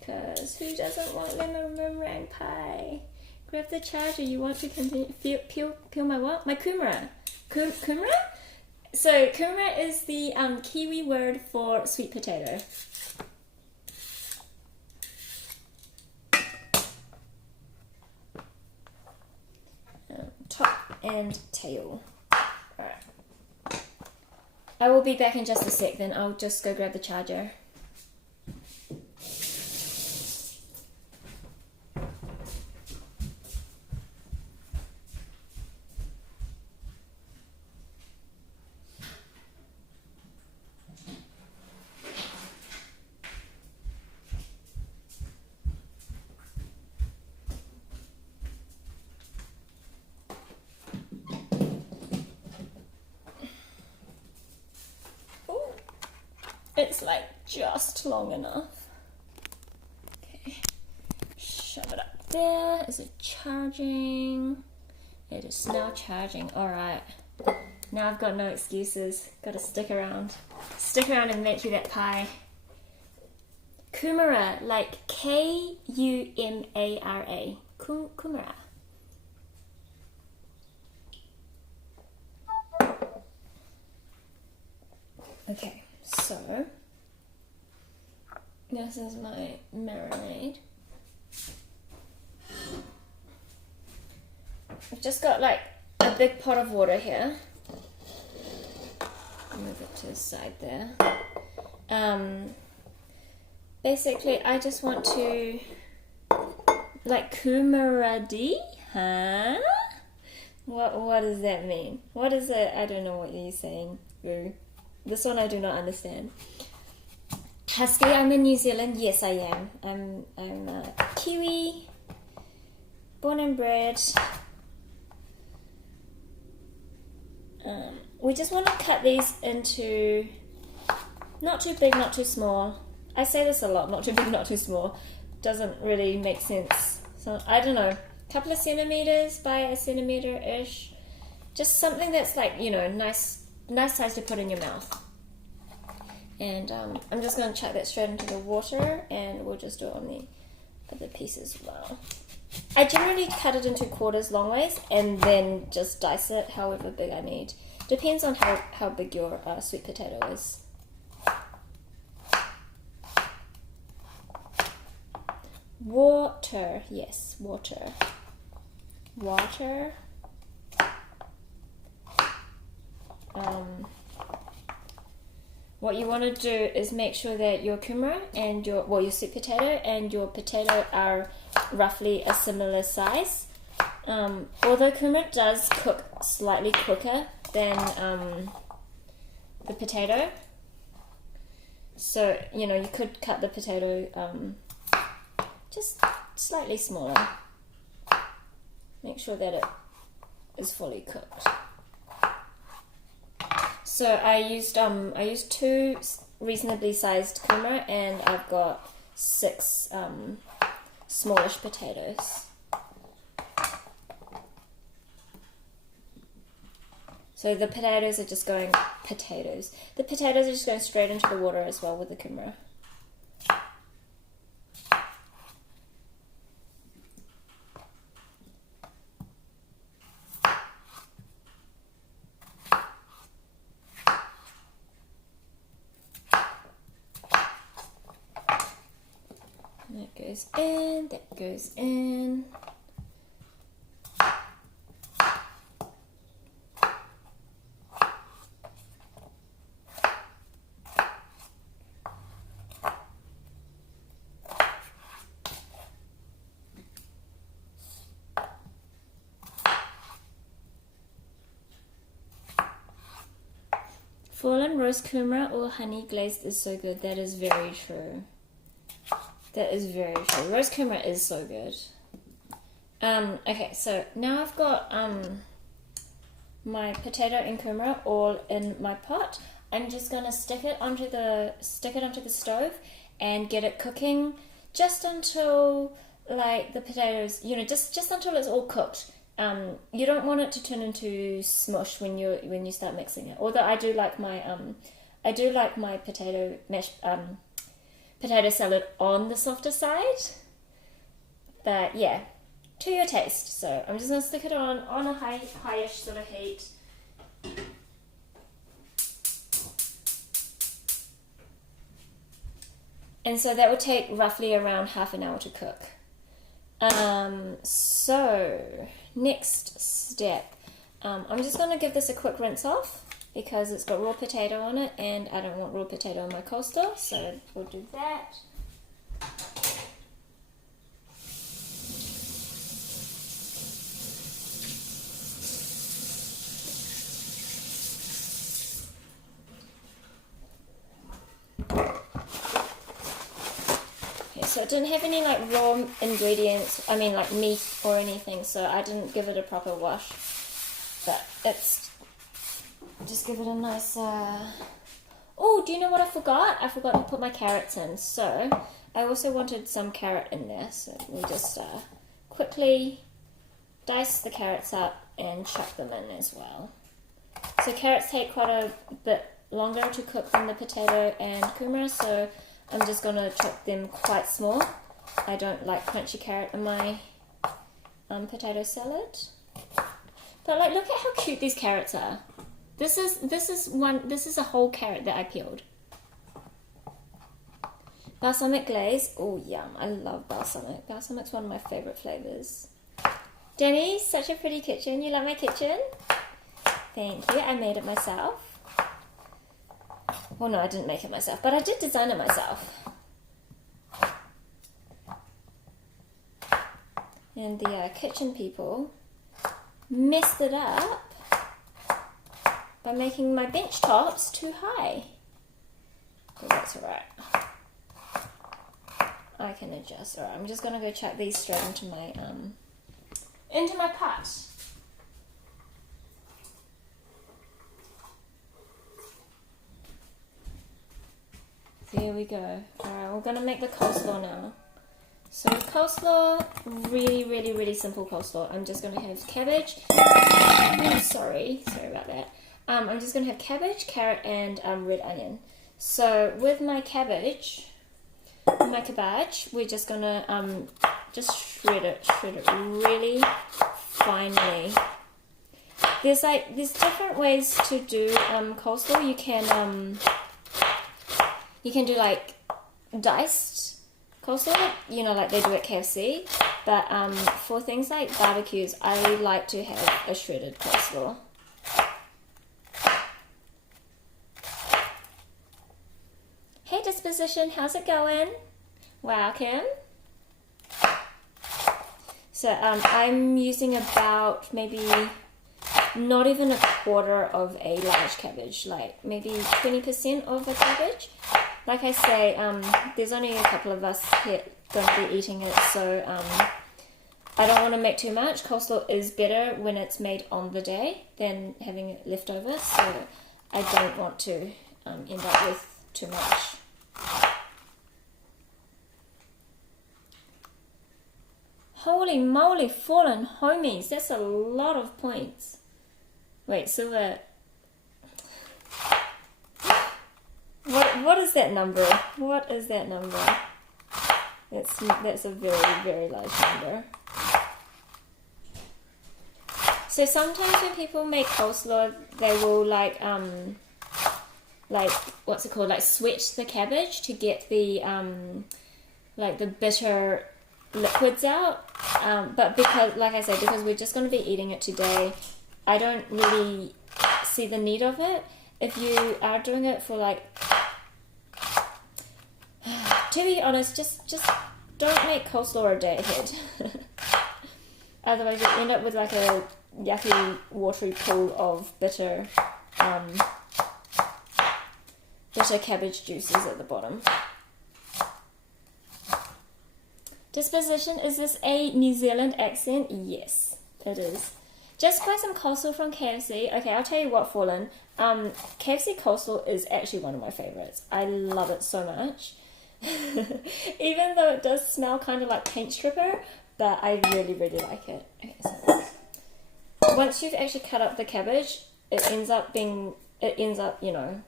Because who doesn't want lemon meringue pie? Grab the charger. You want to continue? Peel my what? My kumara. Kumara? So kumara is the Kiwi word for sweet potato. Top and tail. Alright. I will be back in just a sec then. I'll just go grab the charger. It's like just long enough. Okay, shove it up there. Is it charging? It is now charging. Alright, now I've got no excuses. Gotta stick around and make you that pie. Kumara, like Kumara. Kumara. Okay, so this is my marinade. I've just got like a big pot of water here. Move it to the side there. Basically, I just want to like kumaradi, huh? What does that mean? What is it? I don't know what you're saying. Boo. This one I do not understand. Husky, I'm in New Zealand. Yes, I am. I'm Kiwi, born and bred. We just want to cut these into not too big, not too small. I say this a lot, not too big, not too small. Doesn't really make sense. So I don't know, a couple of centimeters by a centimeter-ish. Just something that's like, you know, nice size to put in your mouth. And I'm just going to chuck that straight into the water, and we'll just do it on the other piece as well. I generally cut it into quarters long ways and then just dice it however big I need. Depends on how big your sweet potato is. Water, yes, water. Water. What you want to do is make sure that your kumara and your sweet potato and your potato are roughly a similar size. Although kumara does cook slightly quicker than the potato, so you know you could cut the potato just slightly smaller. Make sure that it is fully cooked. So I used 2 reasonably sized kumara, and I've got 6 smallish potatoes. So the potatoes are just going The potatoes are just going straight into the water as well with the kumara. That goes in, that goes in. Fallen roast kumara or honey glazed is so good. That is very true. That is very true. Roast kumara is so good. Okay, so now I've got my potato and kumara all in my pot. I'm just gonna stick it onto the stove and get it cooking just until like the potatoes, you know, just until it's all cooked. You don't want it to turn into smush when you start mixing it. Although I do like my potato salad on the softer side. But yeah, to your taste. So I'm just gonna stick it on a highish sort of heat. And so that would take roughly around half an hour to cook. So next step, I'm just going to give this a quick rinse off because it's got raw potato on it and I don't want raw potato in my coleslaw, so we'll do that. So it didn't have any like raw ingredients, I mean like meat or anything, so I didn't give it a proper wash. But it's just give it a nice Oh, do you know what I forgot? I forgot to put my carrots in. So I also wanted some carrot in there, so we just quickly dice the carrots up and chuck them in as well. So carrots take quite a bit longer to cook than the potato and kumara, so I'm just going to chop them quite small. I don't like crunchy carrot in my potato salad. But like, look at how cute these carrots are. This is a whole carrot that I peeled. Balsamic glaze. Oh yum, I love balsamic. Balsamic's one of my favorite flavors. Danny, such a pretty kitchen. You like my kitchen? Thank you. I made it myself. Well, no, I didn't make it myself, but I did design it myself. And the kitchen people messed it up by making my bench tops too high. But that's alright. I can adjust. Alright, I'm just gonna go chuck these straight into my pot. There we go. Alright, we're going to make the coleslaw now. So coleslaw, really simple coleslaw. I'm just going to have cabbage. Oh, sorry about that. I'm just going to have cabbage, carrot, and red onion. So with my cabbage, we're just going to just shred it really finely. There's different ways to do coleslaw. You can do like diced coleslaw, you know, like they do at KFC. But for things like barbecues, I like to have a shredded coleslaw. Hey Disposition, how's it going? Welcome. So I'm using about maybe not even a quarter of a large cabbage, like maybe 20% of a cabbage. Like I say, there's only a couple of us here going to be eating it, so I don't want to make too much. Coleslaw is better when it's made on the day than having it left over, so I don't want to end up with too much. Holy moly, fallen homies, that's a lot of points. Wait, Silver, what is that number? What is that number? That's a very large number. So sometimes when people make coleslaw, they will like what's it called? Like sweat the cabbage to get the like the bitter liquids out. But because, like I said, because we're just going to be eating it today, I don't really see the need of it. If you are doing it for like, to be honest, just don't make coleslaw a day ahead. Otherwise you end up with like a yucky, watery pool of bitter cabbage juices at the bottom. Disposition, is this a New Zealand accent? Yes, it is. Just buy some coleslaw from KFC. Okay, I'll tell you what, Fallen. KFC coleslaw is actually one of my favourites. I love it so much. Even though it does smell kind of like paint stripper, but I really like it. Okay, so once you've actually cut up the cabbage, it ends up, you know,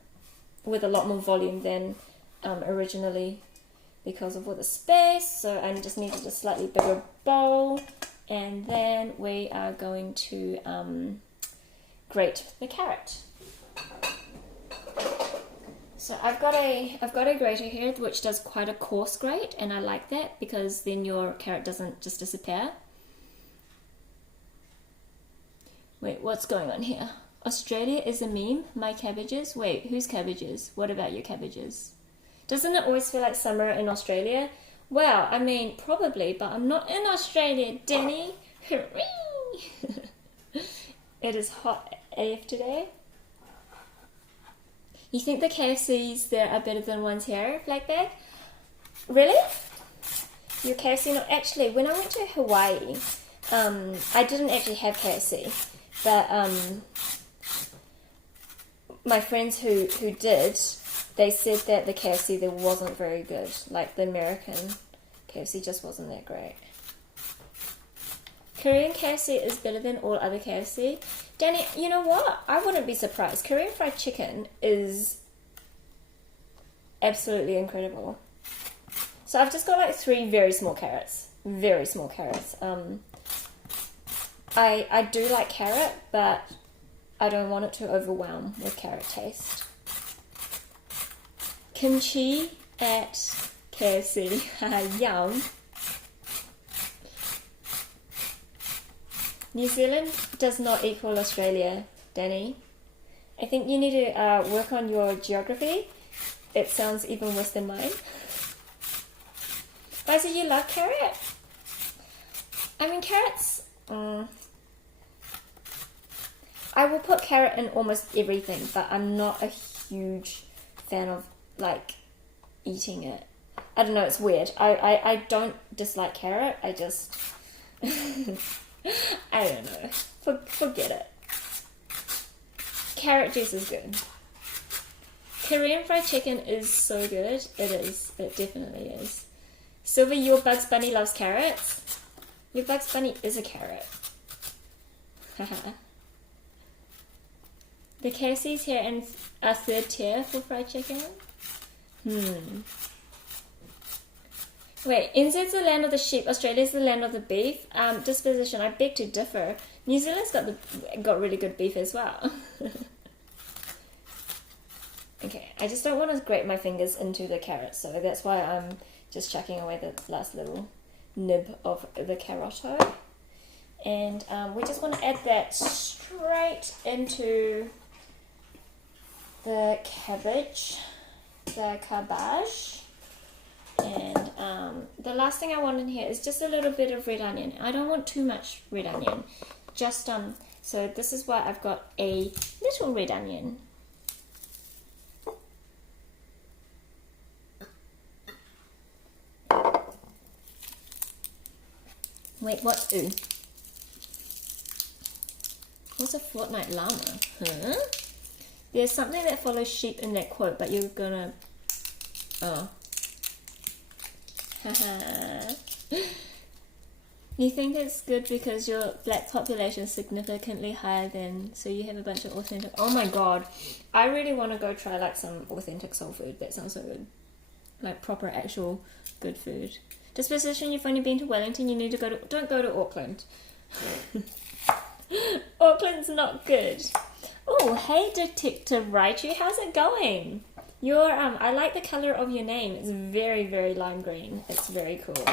with a lot more volume than originally, because of all the space. So I just needed a slightly bigger bowl, and then we are going to grate the carrot. So I've got a grater here which does quite a coarse grate, and I like that because then your carrot doesn't just disappear. Wait, what's going on here? Australia is a meme. My cabbages. Wait, whose cabbages? What about your cabbages? Doesn't it always feel like summer in Australia? Well, I mean, probably, but I'm not in Australia, Danny. It is hot AF today. You think the KFCs there are better than ones here, Blackbag? Really? Your KFC? No, actually, when I went to Hawaii, I didn't actually have KFC, but my friends who did, they said that the KFC there wasn't very good. Like the American KFC just wasn't that great. Korean KFC is better than all other KFC. Danny, you know what? I wouldn't be surprised. Korean fried chicken is absolutely incredible. So I've just got like 3 very small carrots. Very small carrots. I do like carrot, but I don't want it to overwhelm with carrot taste. Kimchi at KFC. Yum. New Zealand does not equal Australia, Danny. I think you need to work on your geography. It sounds even worse than mine. Why do you love carrot? I mean, carrots... I will put carrot in almost everything, but I'm not a huge fan of, like, eating it. I don't know, it's weird. I don't dislike carrot, I just... I don't know. Forget it. Carrot juice is good. Korean fried chicken is so good. It is. It definitely is. Silver, your Bugs Bunny loves carrots. Your Bugs Bunny is a carrot. The KFC's here in a third tier for fried chicken. Wait, NZ's the land of the sheep, Australia's the land of the beef. Disposition, I beg to differ. New Zealand's got really good beef as well. Okay, I just don't want to grate my fingers into the carrot, so that's why I'm just chucking away the last little nib of the carotto. And we just want to add that straight into the cabbage, the cabbage. And the last thing I want in here is just a little bit of red onion. I don't want too much red onion. Just so this is why I've got a little red onion. Wait, what's ooh? What's a fortnight llama? Huh? There's something that follows sheep in that quote, but you're gonna... Oh. Haha. You think it's good because your black population is significantly higher than... So you have a bunch of authentic... Oh my god. I really want to go try like some authentic soul food. That sounds so good. Like proper, actual good food. Disposition, you've only been to Wellington, you need to go to... Don't go to Auckland. Auckland's not good. Oh, hey Detective Raichu, how's it going? Your I like the colour of your name. It's very, very lime green. It's very cool.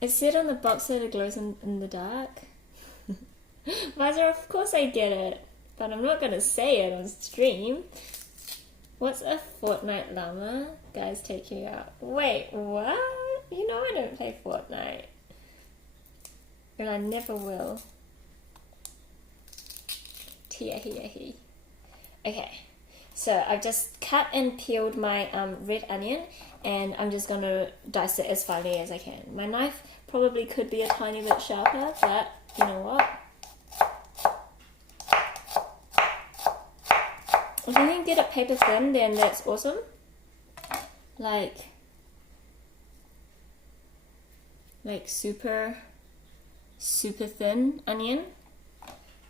It said on the box that it glows in the dark. Visor, of course I get it. But I'm not going to say it on stream. What's a Fortnite llama? Guys, take you out. Wait, what? You know I don't play Fortnite. And I never will. Tia. Okay, so I've just cut and peeled my red onion, and I'm just going to dice it as finely as I can. My knife probably could be a tiny bit sharper, but you know what? If you can get it paper thin, then that's awesome. Like super thin onion.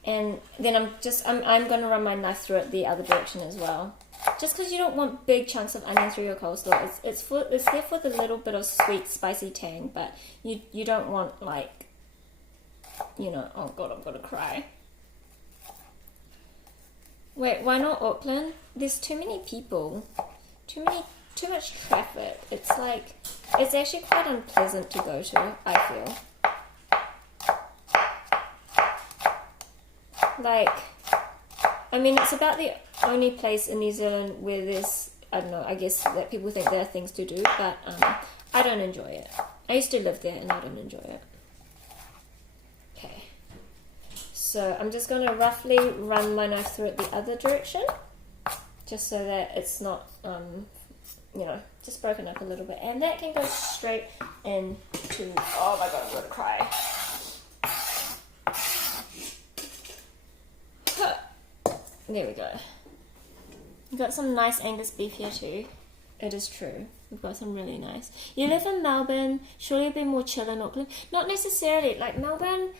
And then I'm gonna run my knife through it the other direction as well. Just because you don't want big chunks of onion through your coleslaw. It's there for the little bit of sweet, spicy tang, but you don't want like, you know, oh god, I'm gonna cry. Wait, why not Auckland? There's too many people. Too much traffic. It's like, it's actually quite unpleasant to go to, I feel. Like, I mean, it's about the only place in New Zealand where there's, I don't know, I guess that people think there are things to do, but I don't enjoy it. I used to live there and I don't enjoy it. Okay. So I'm just going to roughly run my knife through it the other direction, just so that it's not, you know, just broken up a little bit. And that can go straight into, oh my god, I'm going to cry. There we go. We've got some nice Angus beef here too. It is true. We've got some really nice. You live in Melbourne, surely you'll be more chill in Auckland. Not necessarily. Like Melbourne,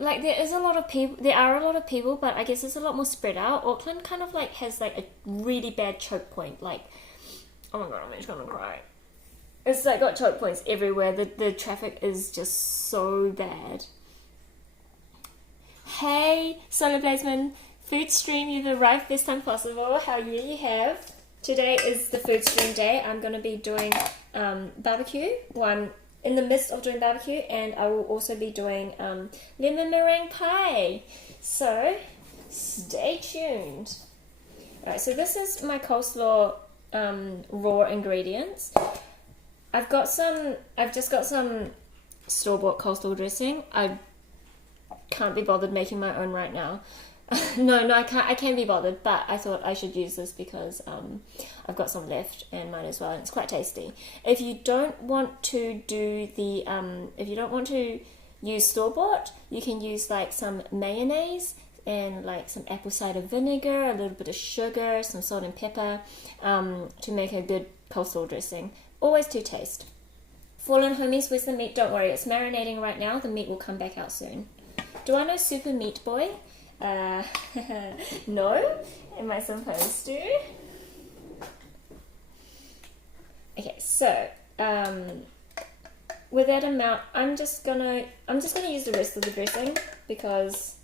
like there are a lot of people, but I guess it's a lot more spread out. Auckland kind of like has like a really bad choke point. Like, oh my god, I'm just gonna cry. It's like got choke points everywhere. The traffic is just so bad. Hey, Solar Blazeman. Food stream, you've arrived this time possible. How you have. Today is the food stream day. I'm going to be doing barbecue. Well, I'm in the midst of doing barbecue, and I will also be doing lemon meringue pie. So, stay tuned. Alright, so this is my coleslaw raw ingredients. I've just got some store-bought coleslaw dressing. I can't be bothered making my own right now. No, I can't. I can be bothered, but I thought I should use this because I've got some left and mine as well, and it's quite tasty. If you don't want to do if you don't want to use store bought, you can use like some mayonnaise, and like some apple cider vinegar, a little bit of sugar, some salt and pepper, to make a good coleslaw dressing. Always to taste. Fallen homies, where's the meat? Don't worry, it's marinating right now. The meat will come back out soon. Do I know Super Meat Boy? No. Am I supposed to? Okay, so with that amount, I'm just gonna use the rest of the dressing because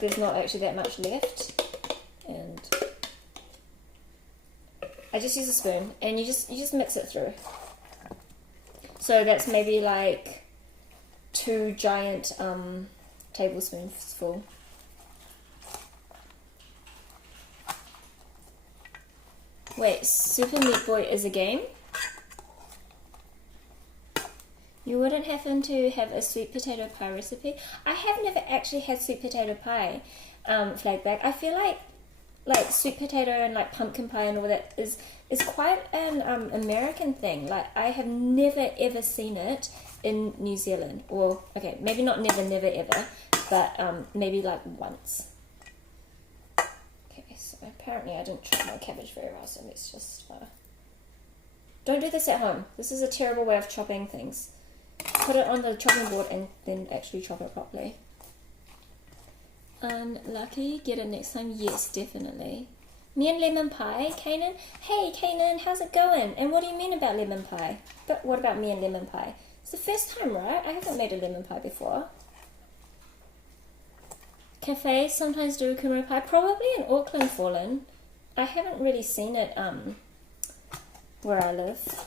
there's not actually that much left, and I just use a spoon and you just mix it through. So that's maybe like 2 giant tablespoons full. Wait, Super Meat Boy is a game? You wouldn't happen to have a sweet potato pie recipe? I have never actually had sweet potato pie, Flagback. I feel like sweet potato and like pumpkin pie and all that is quite an American thing. Like I have never ever seen it in New Zealand. Or okay, maybe not never ever, but maybe like once. Okay, so apparently I didn't chop my cabbage very well, so let's just don't do this at home. This is a terrible way of chopping things. Put it on the chopping board and then actually chop it properly. Unlucky, get it next time? Yes, definitely. Me and lemon pie, Kanan? Hey Kanan, how's it going? And what do you mean about lemon pie? But what about me and lemon pie? It's the first time, right? I haven't made a lemon pie before. Cafes sometimes do a kumara pie, probably in Auckland, Fallen. I haven't really seen it where I live.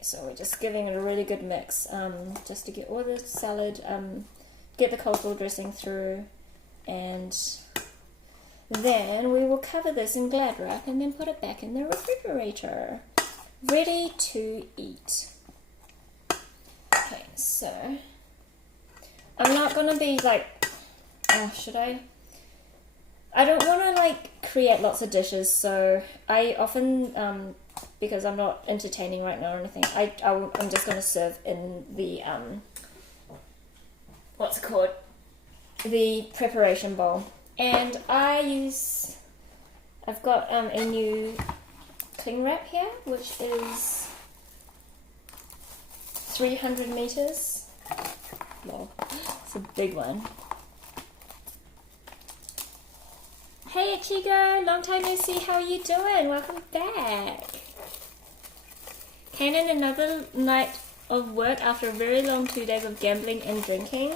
So we're just giving it a really good mix, just to get all the salad, get the coleslaw dressing through, and then we will cover this in Glad wrap and then put it back in the refrigerator, ready to eat. Okay, so I'm not gonna be like, oh, should I? I don't want to like create lots of dishes, so I often because I'm not entertaining right now or anything, I'm just going to serve in the, what's it called? The preparation bowl. And I've got a new cling wrap here, which is 300 meters. Wow, it's a big one. Hey Ichigo, long time no see, how are you doing? Welcome back. Kanan, another night of work after a very long 2 days of gambling and drinking.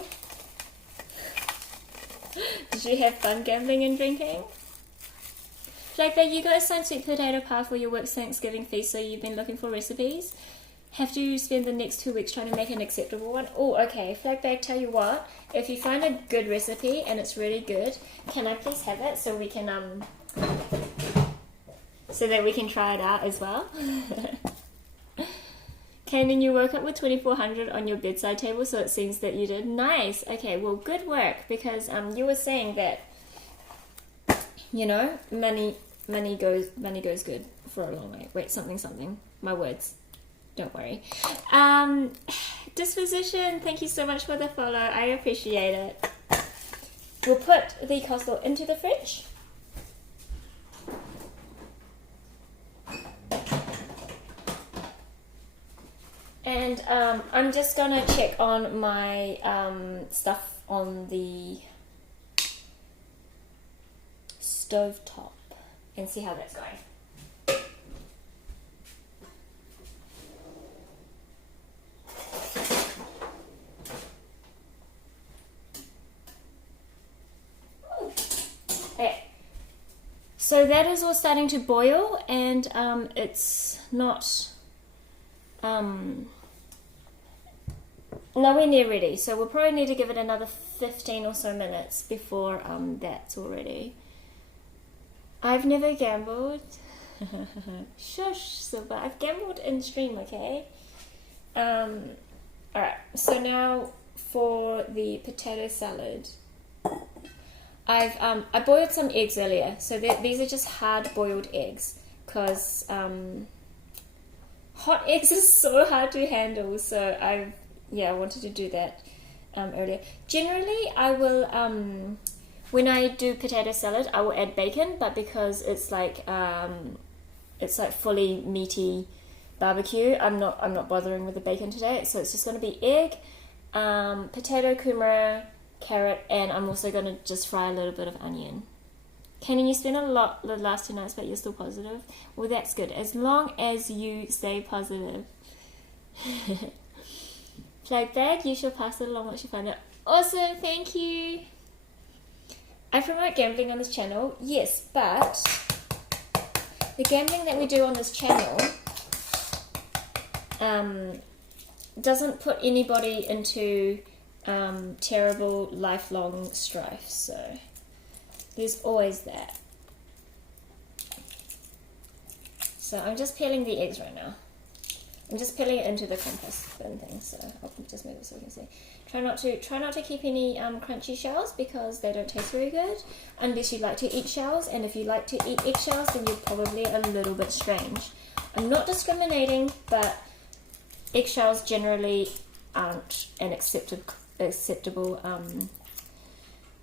Did you have fun gambling and drinking? Like that, you guys signed sweet potato pie for your work's Thanksgiving feast, so you've been looking for recipes. Have to spend the next 2 weeks trying to make an acceptable one. Oh, okay. Flagbag, tell you what, if you find a good recipe and it's really good, can I please have it so we can so that we can try it out as well? Kanan, you woke up with 2400 on your bedside table, so it seems that you did. Nice. Okay, well, good work, because you were saying that, you know, money goes good for a long way. Wait, something. My words. Don't worry. Disposition, thank you so much for the follow. I appreciate it. We'll put the coleslaw into the fridge. And I'm just gonna check on my stuff on the stove top and see how that's going. Okay, so that is all starting to boil, and it's not nowhere near ready, so we'll probably need to give it another 15 or so minutes before that's all ready. I've never gambled. Shush, Silver. I've gambled in stream, okay? Alright, so now for the potato salad. I boiled some eggs earlier, so these are just hard boiled eggs, because hot eggs is so hard to handle, so I've yeah, I wanted to do that earlier. Generally, I will when I do potato salad, I will add bacon, but because it's like fully meaty barbecue, I'm not bothering with the bacon today. So it's just going to be egg, potato, kumara, carrot, and I'm also going to just fry a little bit of onion. Kenny, you spent a lot the last 2 nights, but you're still positive. Well, that's good. As long as you stay positive. Flag bag, you shall pass it along once you find it. Awesome, thank you. I promote gambling on this channel, yes, but the gambling that we do on this channel doesn't put anybody into terrible lifelong strife, so there's always that. So I'm just peeling the eggs right now. I'm just peeling it into the compost bin thing, so I'll just move it so you can see. Try not to keep any crunchy shells because they don't taste very good unless you like to eat shells, and if you like to eat eggshells then you're probably a little bit strange. I'm not discriminating, but eggshells generally aren't an acceptable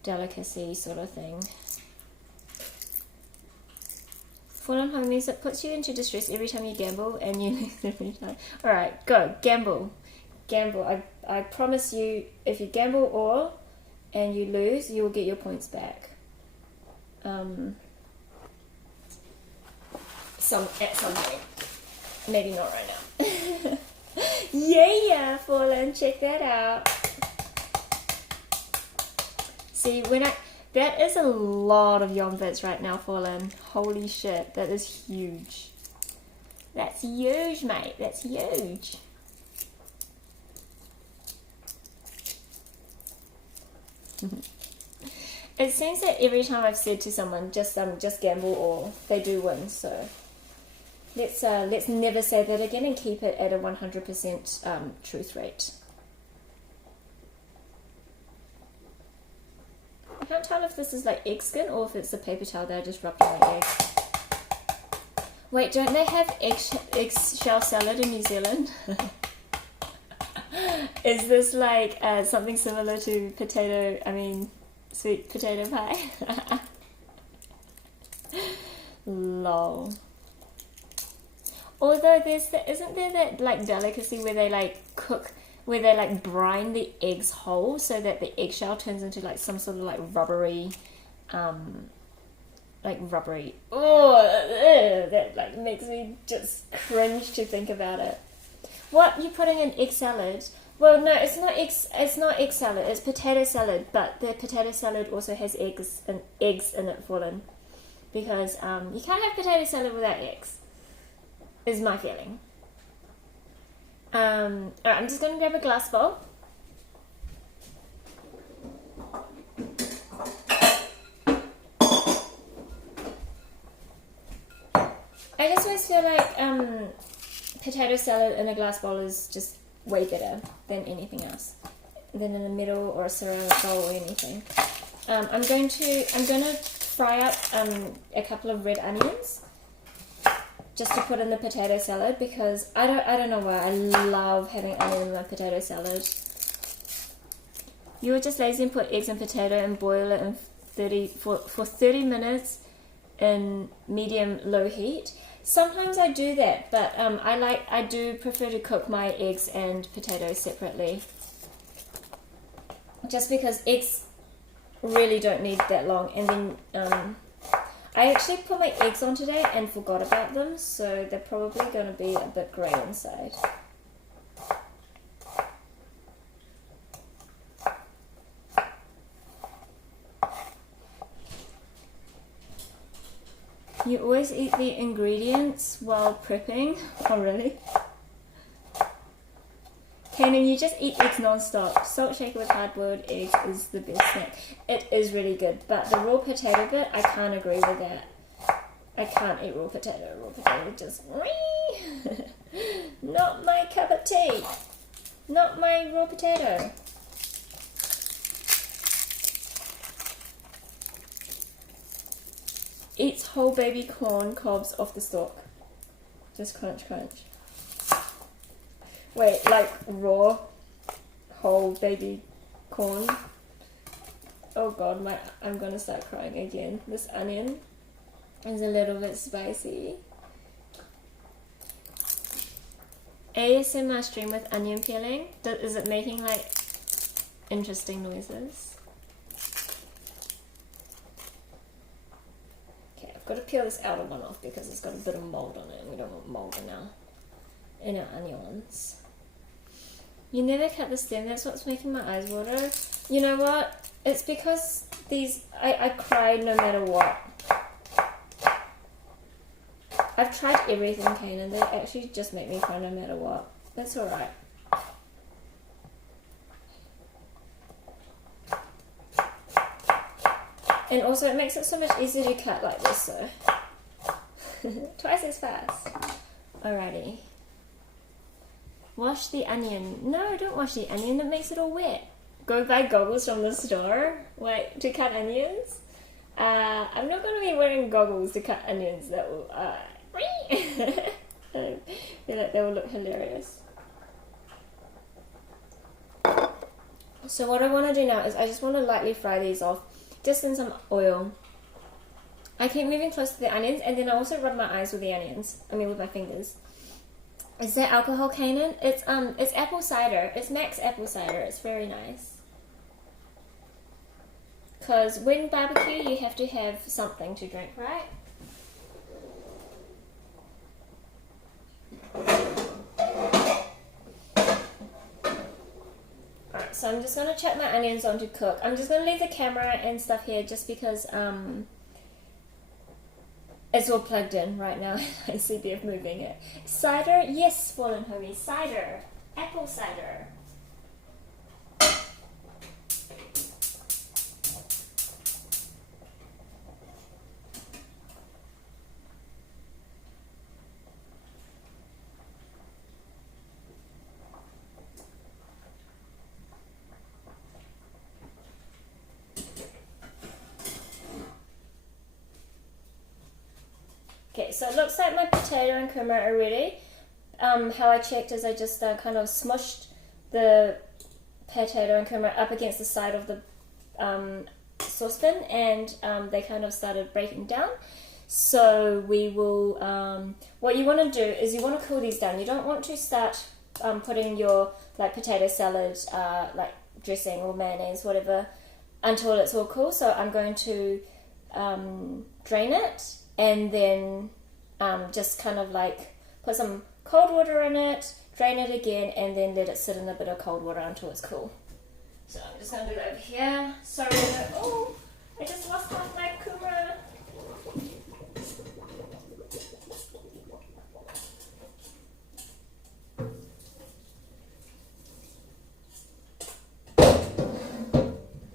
delicacy sort of thing. Fallen homies, it puts you into distress every time you gamble and you lose every time. Alright, go, gamble. Gamble. I promise you, if you gamble all and you lose, you will get your points back. At some point. Maybe not right now. Yeah, Fallen, check that out. See, that is a lot of yum bits right now, Fallen. Holy shit, that is huge. That's huge, mate. That's huge. It seems that every time I've said to someone, just gamble or they do win. So let's never say that again and keep it at a 100% truth rate. I can't tell if this is like egg skin or if it's a paper towel that I just rubbed on my egg. Wait, don't they have eggshell salad in New Zealand? Is this like something similar to sweet potato pie? Lol. Although isn't there that like delicacy where they like cook, where they like brine the eggs whole so that the eggshell turns into like some sort of like rubbery, that like makes me just cringe to think about it. What, you putting in egg salad? Well, no, it's not egg salad. It's potato salad, but the potato salad also has eggs in it, Fallen, because you can't have potato salad without eggs. Is my feeling. Alright, I'm just going to grab a glass bowl. I just always feel like potato salad in a glass bowl is just way better than anything else, than in a metal or a ceramic bowl or anything. I'm going to fry up a couple of red onions just to put in the potato salad, because I don't know why I love having onion in my potato salad. You were just lazy and put eggs and potato and boil it for 30 minutes in medium low heat. Sometimes I do that, but I do prefer to cook my eggs and potatoes separately, just because eggs really don't need that long. And then I actually put my eggs on today and forgot about them, so they're probably going to be a bit grey inside. You always eat the ingredients while prepping? Oh, really? Kanan, you just eat eggs non-stop. Salt shaker with hard-boiled eggs is the best snack. It is really good, but the raw potato bit, I can't agree with that. I can't eat raw potato. Raw potato just... Not my cup of tea. Not my raw potato. Eats whole baby corn cobs off the stalk. Just crunch, crunch. Wait, like raw whole baby corn. Oh god, I'm gonna start crying again. This onion is a little bit spicy. ASMR stream with onion peeling. Is it making like interesting noises? Okay, I've got to peel this outer one off because it's got a bit of mold on it and we don't want mold in our onions. You never cut the stem, that's what's making my eyes water. You know what? It's because I cry no matter what. I've tried everything, Kanan. They actually just make me cry no matter what. That's alright. And also it makes it so much easier to cut like this, so. Twice as fast. Alrighty. Wash the onion. No, don't wash the onion, it makes it all wet. Go buy goggles from the store. Wait, to cut onions? I'm not going to be wearing goggles to cut onions. That will, I feel like they will look hilarious. So what I want to do now is I just want to lightly fry these off, just in some oil. I keep moving close to the onions, and then I also rub my eyes with the onions. I mean with my fingers. Is that alcohol, Kanan? It's apple cider. It's Max apple cider. It's very nice. Because when barbecue, you have to have something to drink, right? Alright, so I'm just going to chuck my onions on to cook. I'm just going to leave the camera and stuff here just because it's all plugged in right now. I see Bev moving it. Cider? Yes, Fallen Homie. Cider. Apple cider. Okay, so it looks like my potato and kumara are ready. How I checked is I just kind of smushed the potato and kumara up against the side of the saucepan, and they kind of started breaking down. So we will, what you want to do is you want to cool these down. You don't want to start putting your like potato salad, like dressing or mayonnaise, whatever, until it's all cool. So I'm going to drain it, and then just kind of like put some cold water in it, drain it again, and then let it sit in a bit of cold water until it's cool. So I'm just going to do it over here. Sorry, oh, I just lost my kumara.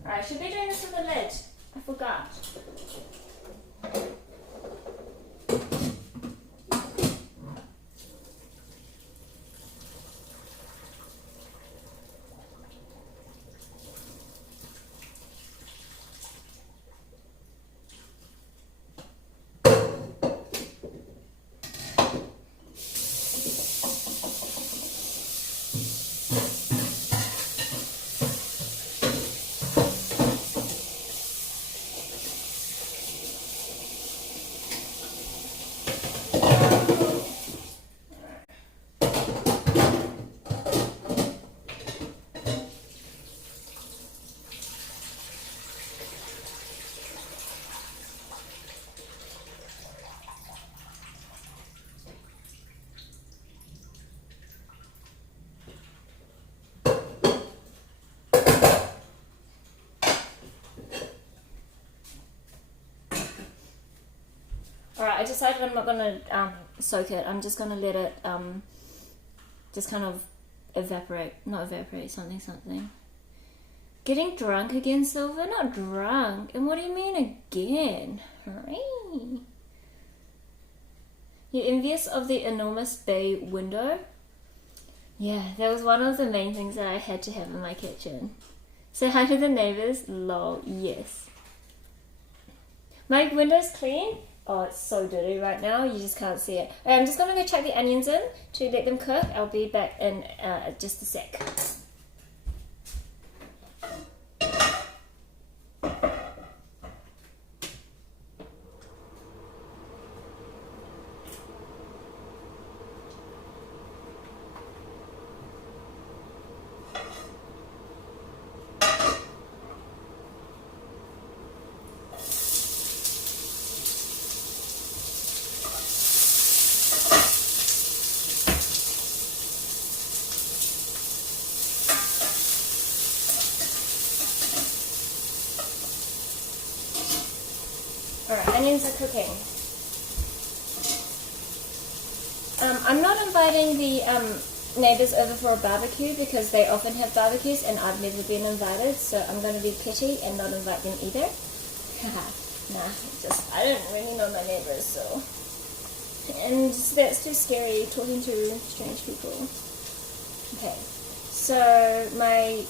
Alright, I should be doing this with the lid. I forgot. Alright, I decided I'm not going to soak it. I'm just going to let it just kind of not evaporate, something. Getting drunk again, Silver? Not drunk. And what do you mean again? Hooray. You're envious of the enormous bay window? Yeah, that was one of the main things that I had to have in my kitchen. Say hi to the neighbors. Lol, yes. My window's clean? Oh, it's so dirty right now, you just can't see it. Alright, I'm just going to go chuck the onions in to let them cook. I'll be back in just a sec. onions are cooking. I'm not inviting the neighbors over for a barbecue because they often have barbecues and I've never been invited, so I'm going to be petty and not invite them either. Nah, I don't really know my neighbors, so. And that's too scary, talking to strange people. Okay, so my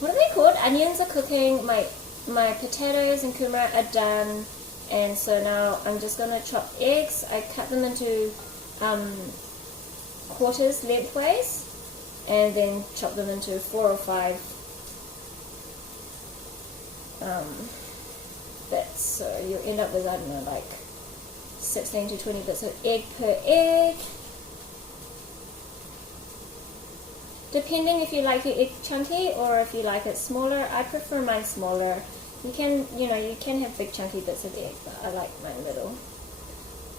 what are they called? Onions are cooking, my potatoes and kumara are done, and so now I'm just going to chop eggs. I cut them into quarters lengthways and then chop them into 4 or 5 bits, so you end up with, I don't know, like 16 to 20 bits of egg per egg, depending if you like your egg chunky or if you like it smaller. I prefer mine smaller. You can have big chunky bits of egg, but I like mine little.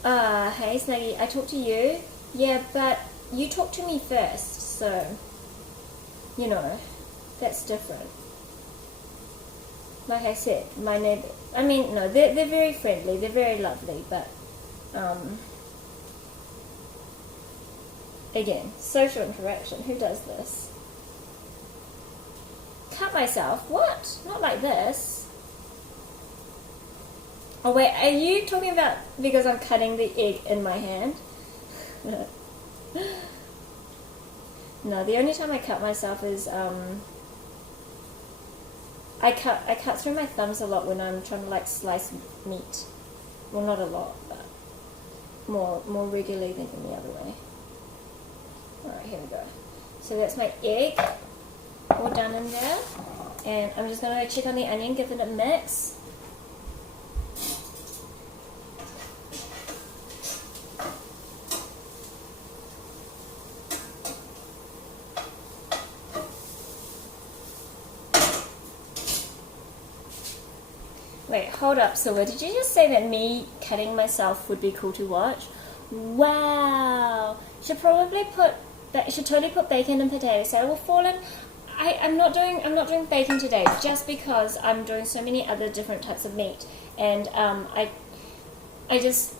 Hey Snuggy, I talked to you. Yeah, but you talked to me first, so that's different. Like I said, my neighbor, they're very friendly, they're very lovely, but again, social interaction, who does this? Cut myself? What? Not like this. Oh wait, are you talking about because I'm cutting the egg in my hand? No, the only time I cut myself is I cut through my thumbs a lot when I'm trying to like slice meat. Well, not a lot, but more regularly than the other way. Alright, here we go. So that's my egg all done in there, and I'm just gonna check on the onion, give it a mix. Wait, hold up, Silver. Did you just say that me cutting myself would be cool to watch? Wow. Should totally put bacon and potatoes. So I will fall in. I'm not doing bacon today just because I'm doing so many other different types of meat, and I just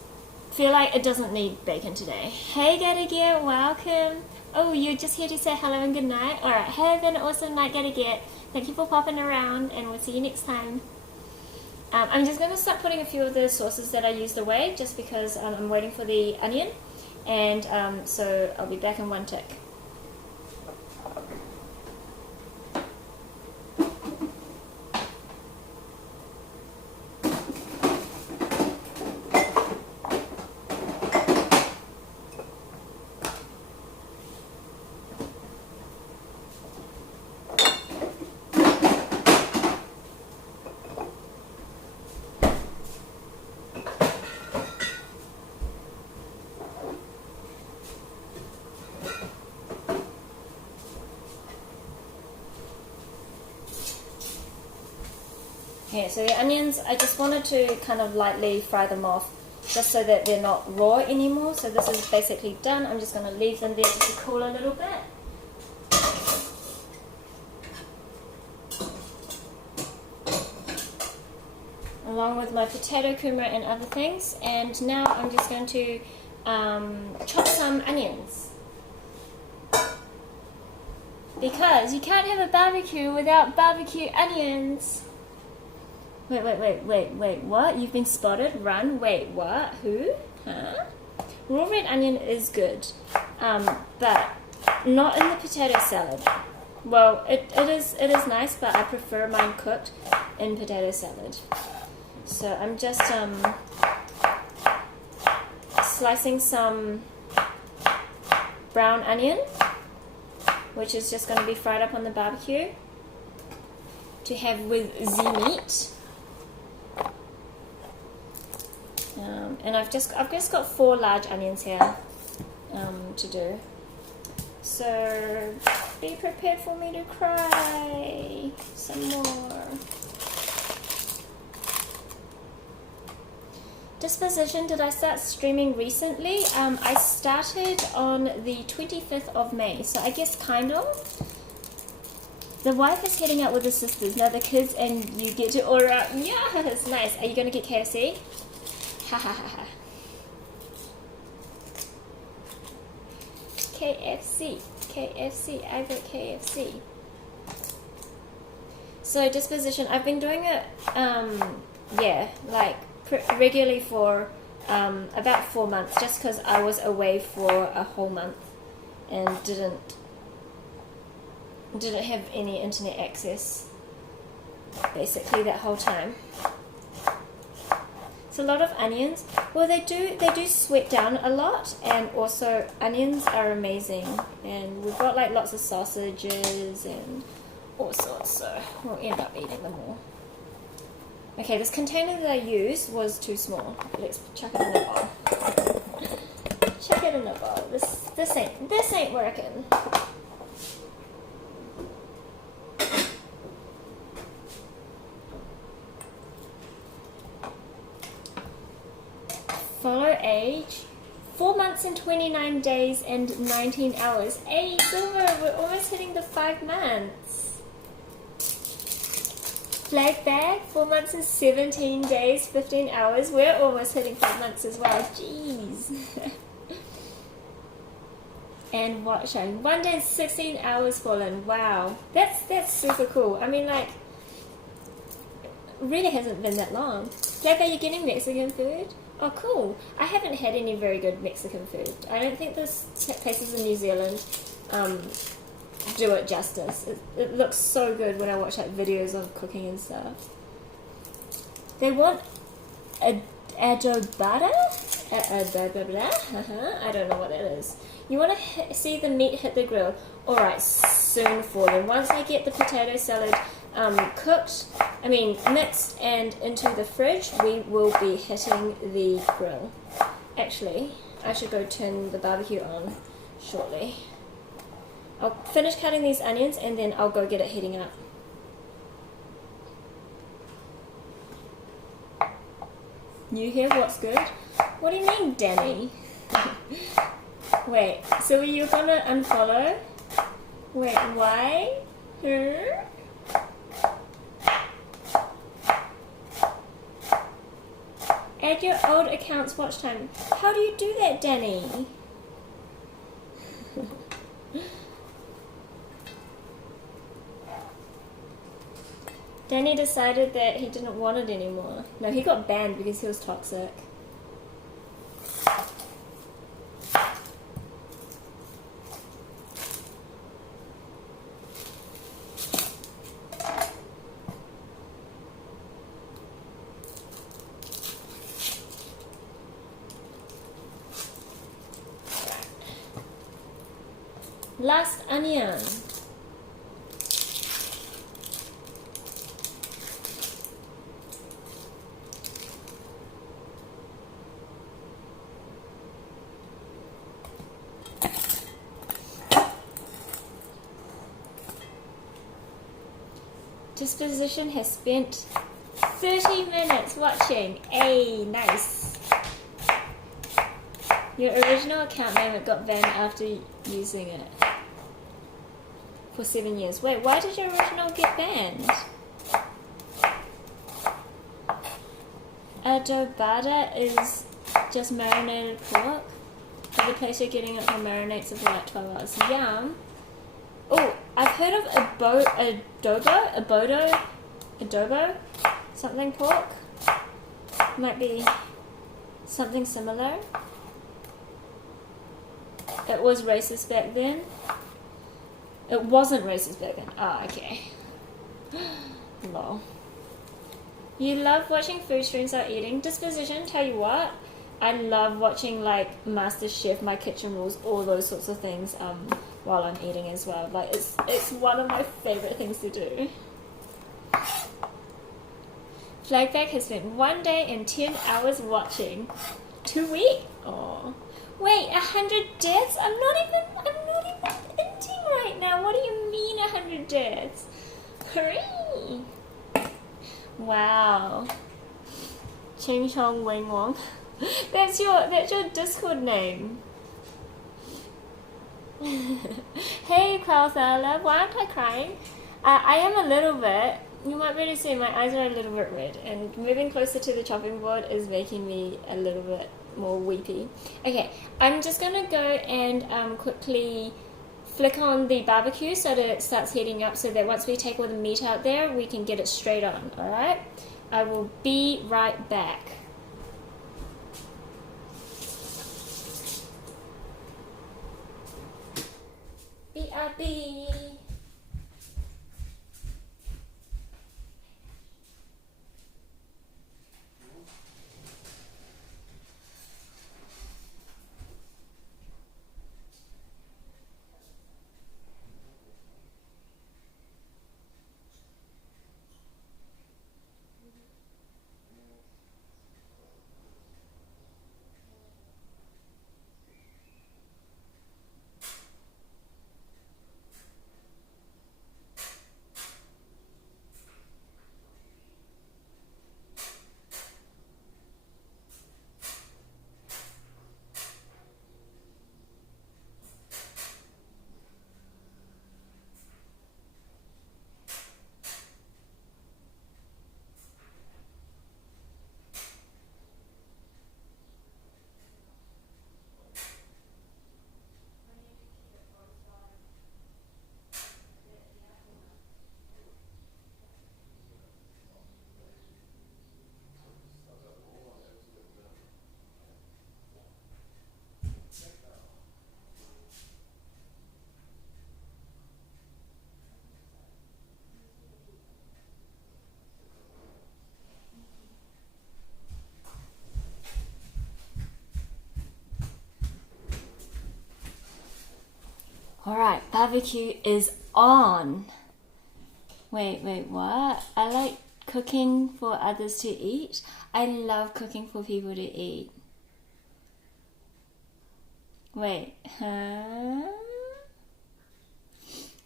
feel like it doesn't need bacon today. Hey Gadiget, welcome. Oh, you're just here to say hello and good night. All right, have an awesome night, Gadiget. Thank you for popping around, and we'll see you next time. I'm just going to start putting a few of the sauces that I used away just because I'm waiting for the onion, and so I'll be back in one tick. Okay, so the onions, I just wanted to kind of lightly fry them off just so that they're not raw anymore. So this is basically done. I'm just going to leave them there just to cool a little bit. Along with my potato, kumara and other things. And now I'm just going to chop some onions. Because you can't have a barbecue without barbecue onions. Wait, what? You've been spotted? Run? Wait, what? Who? Huh? Raw red onion is good, but not in the potato salad. Well, it is nice, but I prefer mine cooked in potato salad. So I'm just slicing some brown onion, which is just going to be fried up on the barbecue to have with the meat. And I've just got 4 large onions here to do. So be prepared for me to cry some more. Disposition, did I start streaming recently? I started on the 25th of May, so I guess kind of. The wife is heading out with the sisters. Now the kids and you get to order out. Yes, nice. Are you going to get KFC? Ha ha ha ha. KFC. KFC. I got KFC. So disposition. I've been doing it, yeah, like regularly for about 4 months, just because I was away for a whole month and didn't have any internet access basically that whole time. It's a lot of onions. Well, they do sweat down a lot, and also onions are amazing, and we've got like lots of sausages and all sorts, so we'll end up eating them all. Okay, this container that I used was too small. Let's chuck it in the bowl. Chuck it in the bowl. This ain't working. Follow age. 4 months and 29 days and 19 hours. Hey, Silver, we're almost hitting the 5 months. Flag bag, 4 months and 17 days, 15 hours. We're almost hitting 5 months as well. Jeez. And watch showing 1 day and 16 hours fallen. Wow. That's super cool. I mean, like, really hasn't been that long. Flag bag, you're getting Mexican food? Oh, cool. I haven't had any very good Mexican food. I don't think those places in New Zealand do it justice. It looks so good when I watch like videos of cooking and stuff. They want adobada? I don't know what that is. You want to see the meat hit the grill. Alright, soon for them. Once I get the potato salad mixed and into the fridge, we will be hitting the grill. Actually, I should go turn the barbecue on shortly. I'll finish cutting these onions and then I'll go get it heating up. You hear what's good? What do you mean, Danny? Wait, so are you gonna unfollow? Wait, why? Add your old account's watch time. How do you do that, Danny? Danny decided that he didn't want it anymore. No, he got banned because he was toxic. Last onion. Disposition has spent 30 minutes watching. Hey, nice. Your original account name got banned after using it for 7 years. Wait, why did your original get banned? Adobada is just marinated pork. But the place you're getting it from marinates it for like 12 hours. Yum. Oh, I've heard of adobo, something pork. Might be something similar. It was racist back then. It wasn't racist back then. Oh, okay. Lol. You love watching food streams or eating. Disposition, tell you what, I love watching like Master Chef, My Kitchen Rules, all those sorts of things while I'm eating as well. Like it's one of my favorite things to do. Flagback has spent 1 day and 10 hours watching. 2 weeks. Oh. Wait, 100 deaths? I'm not even ending right now. What do you mean 100 deaths? Hooray! Wow. Ching Chong Wing Wong. That's your Discord name. Hey, Klausala, why aren't I crying? I am a little bit. You might be able to see my eyes are a little bit red, and moving closer to the chopping board is making me a little bit more weepy. Okay, I'm just gonna go and quickly flick on the barbecue so that it starts heating up, so that once we take all the meat out there, we can get it straight on. All right, I will be right back. BRB. Alright, barbecue is on. Wait, what? I like cooking for others to eat. I love cooking for people to eat. Wait, huh?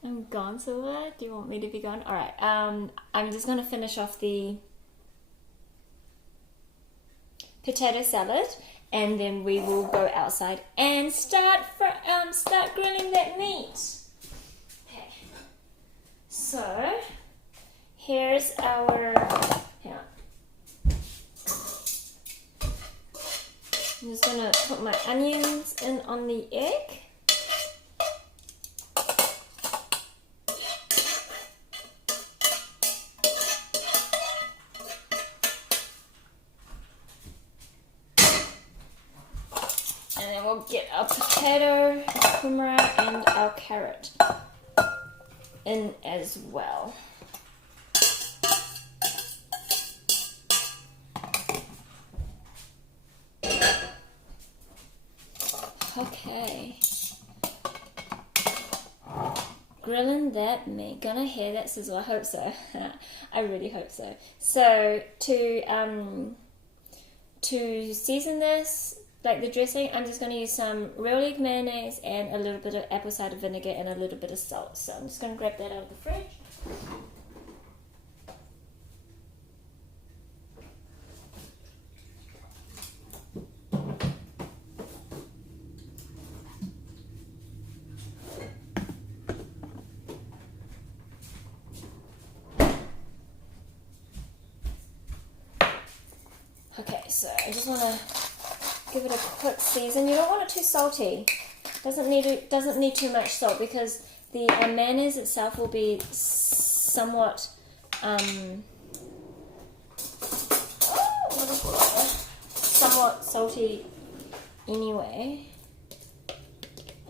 I'm gone, Silver? Do you want me to be gone? Alright, I'm just gonna finish off the potato salad, and then we will go outside and start grilling that meat. Okay. So here's our. Hang on. I'm just gonna put my onions in on the egg. And then we'll get our potato, kumara, and our carrot in as well. Okay. Grilling that meat. Gonna hear that sizzle. I hope so. I really hope so. So to season this, like the dressing, I'm just going to use some real egg mayonnaise and a little bit of apple cider vinegar and a little bit of salt. So I'm just going to grab that out of the fridge. Okay, so I just want to give it a quick season. You don't want it too salty. Doesn't need too much salt, because the mayonnaise itself will be somewhat somewhat salty anyway.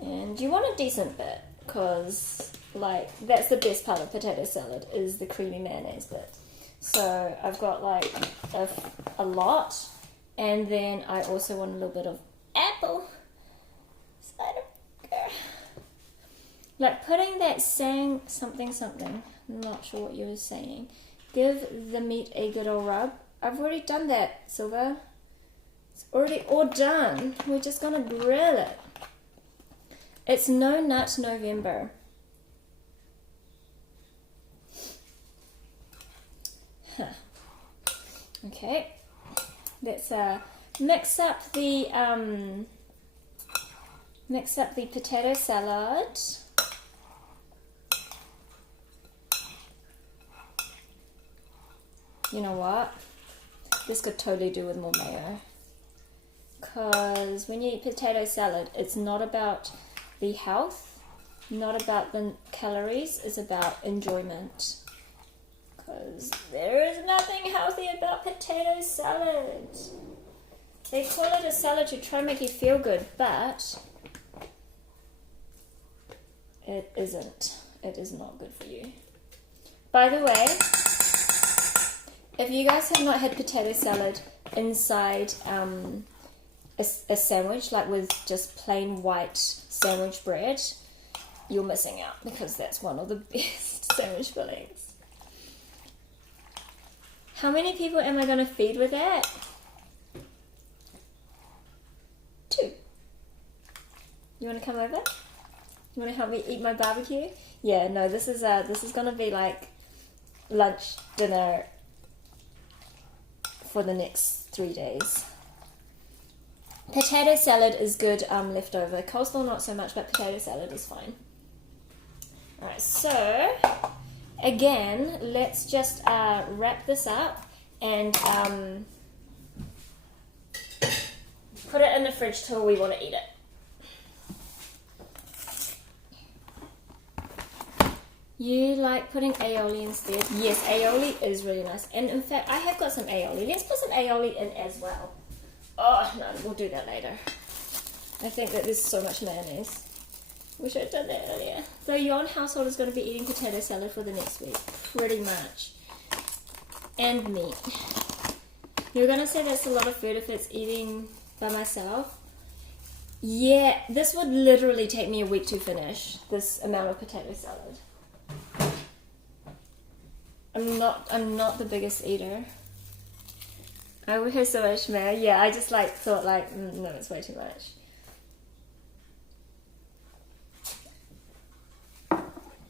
And you want a decent bit, because like that's the best part of potato salad, is the creamy mayonnaise bit. So I've got like a lot. And then I also want a little bit of apple cider vinegar. Like putting that saying something, I'm not sure what you were saying. Give the meat a good old rub. I've already done that, Silver. It's already all done. We're just gonna grill it. It's No Nut November. Huh. Okay. Let's mix up the potato salad. you know what? This could totally do with more mayo. Because when you eat potato salad, it's not about the health, not about the calories, it's about enjoyment. Because there is nothing healthy about potato salad. They call it a salad to try and make you feel good, but it isn't. It is not good for you. By the way, if you guys have not had potato salad inside a sandwich, like with just plain white sandwich bread, you're missing out, because that's one of the best sandwich fillings. How many people am I going to feed with that? 2. You want to come over? You want to help me eat my barbecue? Yeah, no, this is going to be like lunch, dinner for the next 3 days. Potato salad is good leftover. Coleslaw not so much, but potato salad is fine. Alright, so again, let's just wrap this up and put it in the fridge till we want to eat it. You like putting aioli instead? Yes, aioli is really nice. And in fact, I have got some aioli. Let's put some aioli in as well. Oh, no, we'll do that later. I think that there's so much mayonnaise. Wish I'd done that earlier. So your household is going to be eating potato salad for the next week. Pretty much. And meat. You're going to say that's a lot of food if it's eating by myself? Yeah, this would literally take me a week to finish, this amount of potato salad. I'm not the biggest eater. I would have so much mayo. Yeah, I just thought no, it's way too much.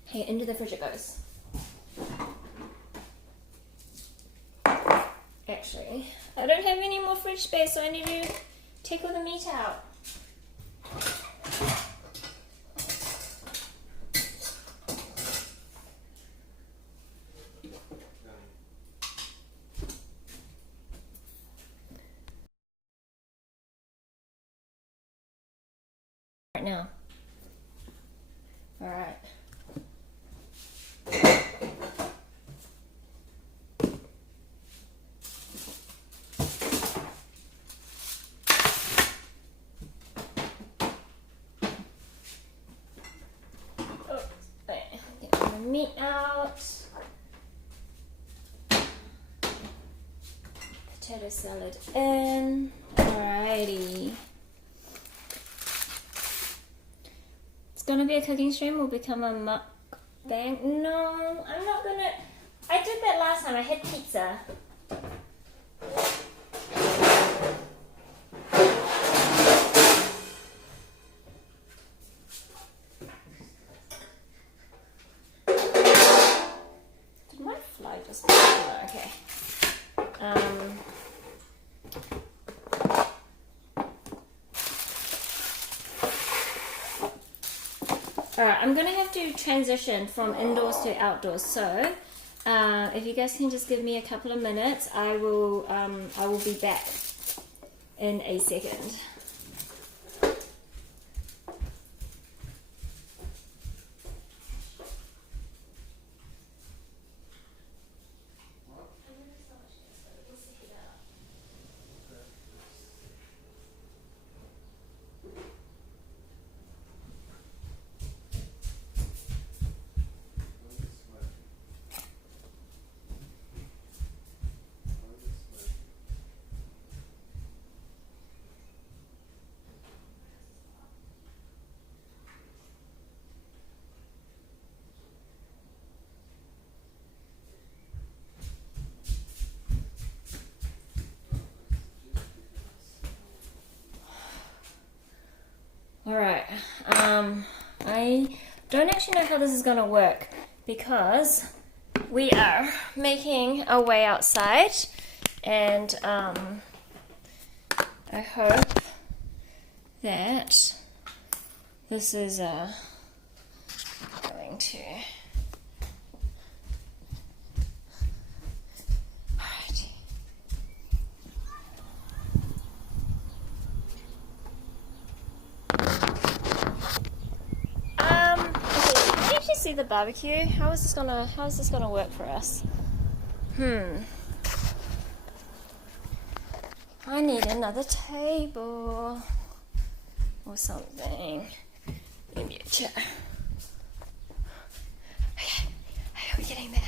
Hey, into the fridge it goes. Actually, I don't have any more fridge space, so I need to take all the meat out. Right now. All right. Meat out. Potato salad in. Alrighty. It's gonna be a cooking stream or become a mukbang. No, I'm not gonna. I did that last time. I had pizza. Okay. Alright, I'm gonna have to transition from indoors to outdoors, so if you guys can just give me a couple of minutes, I will be back in a second. Alright, I don't actually know how this is going to work because we are making our way outside, and I hope that this is going to... the barbecue? How is this gonna work for us? I need another table or something. Maybe a chair. Okay, we're getting there.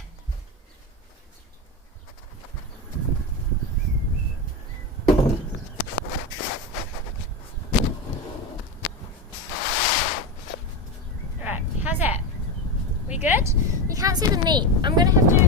Alright, how's that? We good? You can't see the meat. I'm gonna have to...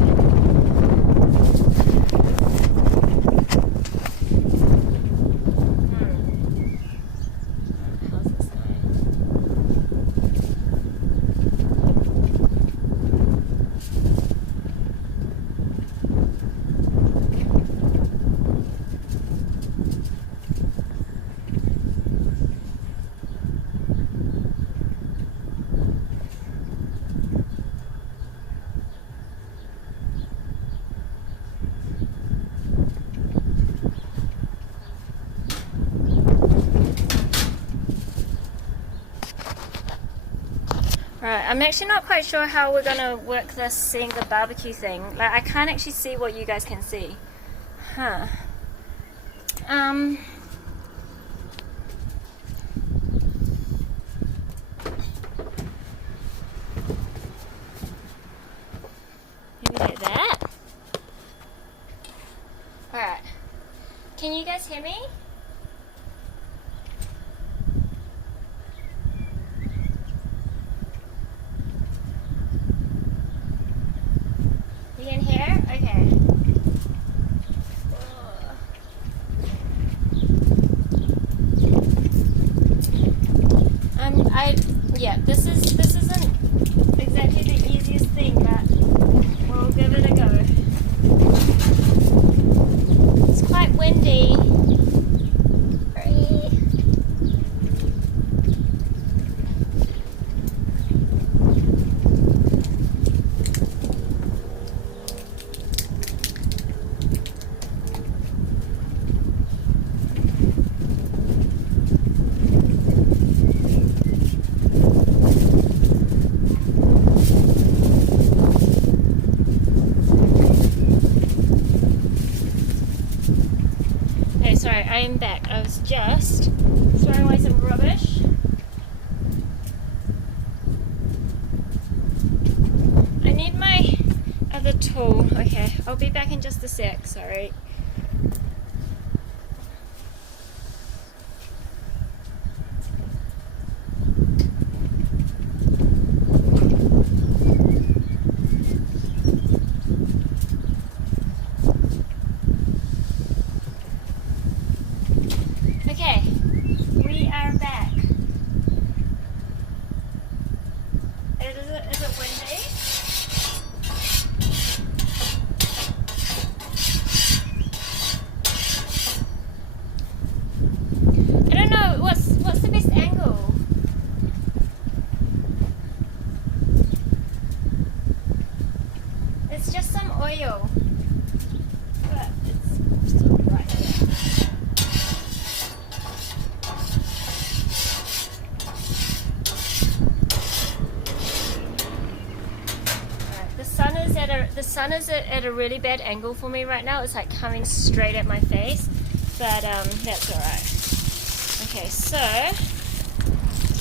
Right, I'm actually not quite sure how we're gonna work this seeing the barbecue thing. Like, I can't actually see what you guys can see. Huh. Maybe like that? Alright. Can you guys hear me? You can hear? Okay. Yeah, this isn't exactly the easiest thing, but we'll give it a go. It's quite windy. Sorry. Sorry, I am back. I was just throwing away some rubbish. I need my other tool. Okay, I'll be back in just a sec, sorry. Okay, we are back. Is it windy? I don't know, what's the best angle? It's just some oil. But it's still right there. The sun is at a really bad angle for me right now. It's like coming straight at my face, but that's alright. Okay, so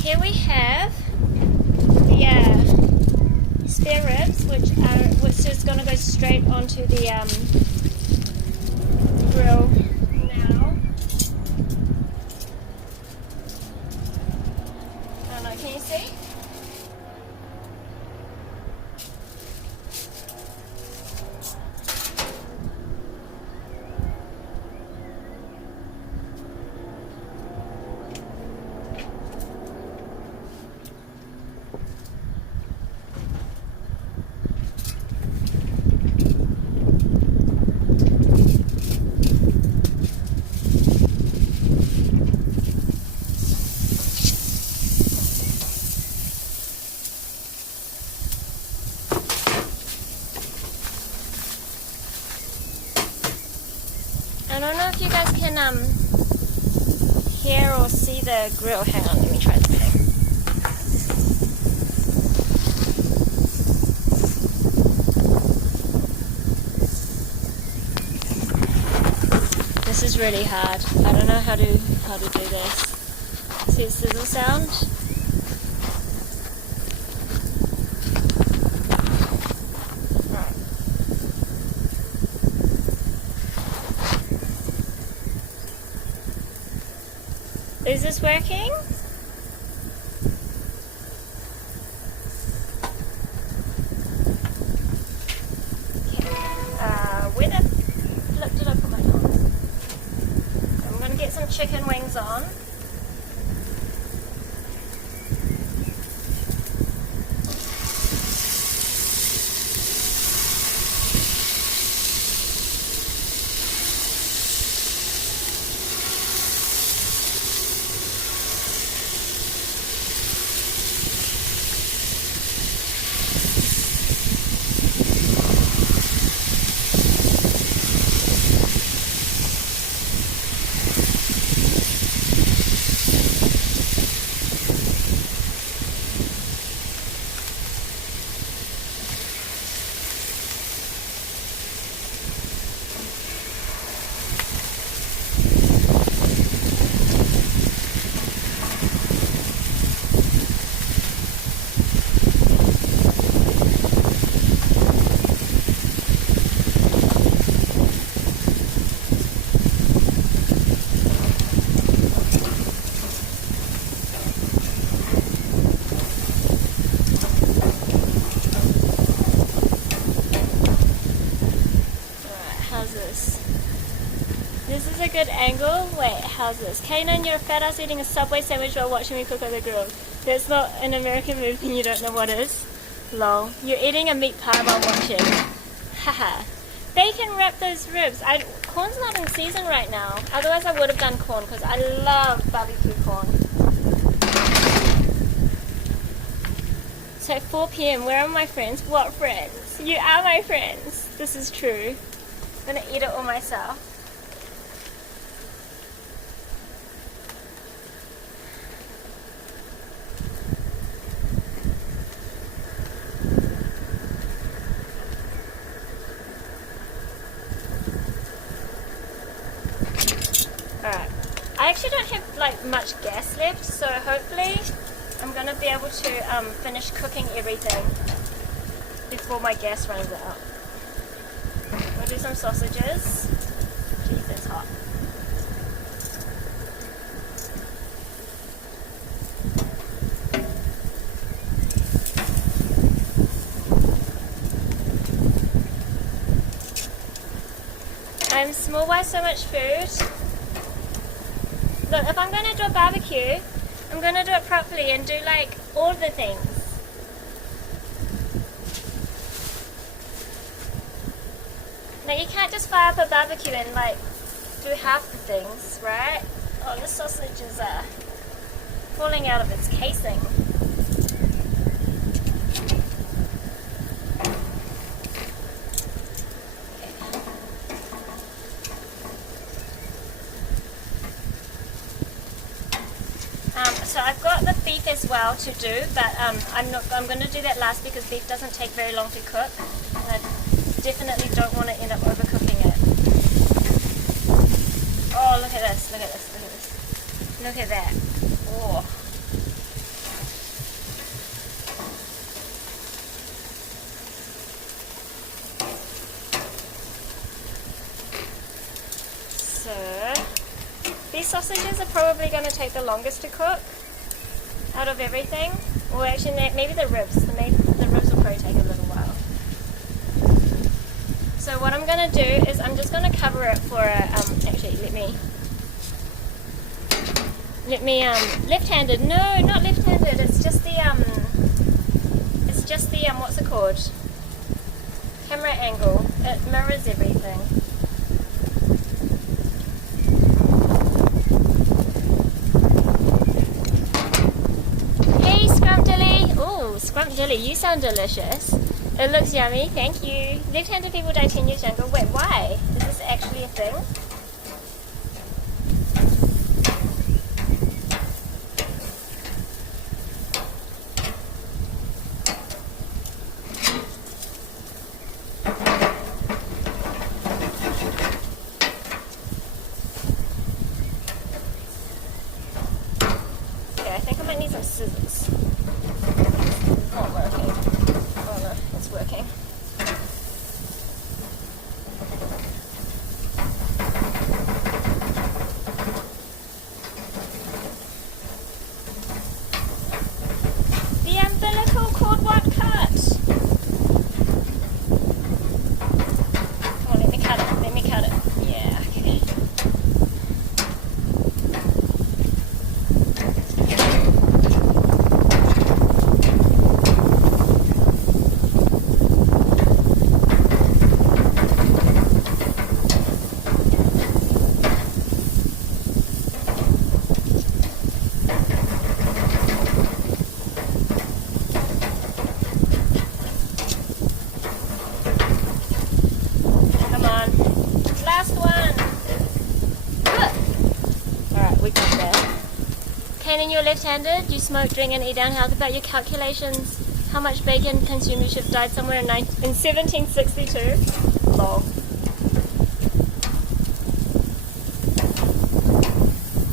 here we have the spare ribs, which is going to go straight onto the grill now. I don't know, can you see? I don't know if you guys can hear or see the grill. Hang on, let me try this thing. This is really hard. I don't know how to do this. See the sizzle sound? Right. Is this working? Chicken wings on. This is a good angle. Wait, how's this? Kanan, you're a fat ass eating a Subway sandwich while watching me cook on the grill. That's not an American movie and you don't know what is. Lol. You're eating a meat pie while watching. Haha. Bacon wrap those ribs. Corn's not in season right now. Otherwise I would have done corn because I love barbecue corn. So 4 p.m. Where are my friends? What friends? You are my friends. This is true. I'm gonna eat it all myself. Alright, I actually don't have like much gas left, so hopefully I'm going to be able to finish cooking everything before my gas runs out. We'll do some sausages. Jeez, it's hot. I'm small. Why so much food? Look, if I'm going to do a barbecue, I'm going to do it properly and do like all the things. Now you can't just fire up a barbecue and like do half the things, right? Oh, the sausage is falling out of its casing. So I've got the beef as well to do, but I'm going to do that last because beef doesn't take very long to cook, and I definitely don't want to end up overcooking it. Oh, look at this, look at this, look at this. Look at that. Oh. So, these sausages are probably going to take the longest to cook out of everything. Well, actually, maybe the ribs. The ribs will probably take a little while. So what I'm going to do is I'm just going to cover it for a, actually, let me, left-handed. No, not left-handed. It's just the, what's it called? Camera angle. It mirrors everything. Scrumpdilly, you sound delicious. It looks yummy, thank you. Left-handed people die 10 years younger. Wait, why? Is this actually a thing? and you're left-handed, you smoke, drink and eat unhealthy, but your calculations, how much bacon consumed, you should have died somewhere in 1762. Lol.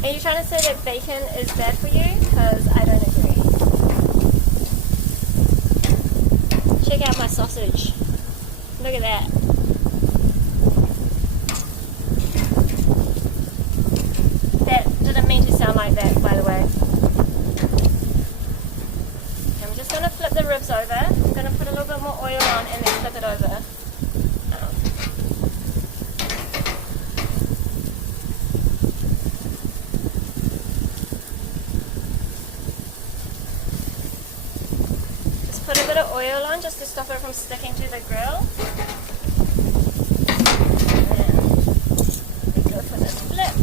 Are you trying to say that bacon is bad for you? Because I don't agree. Check out my sausage. Look at that. That didn't mean to sound like that, by the way. I'm just going to flip the ribs over. I'm going to put a little bit more oil on and then flip it over. Just put a bit of oil on just to stop it from sticking to the grill. And go for this flip.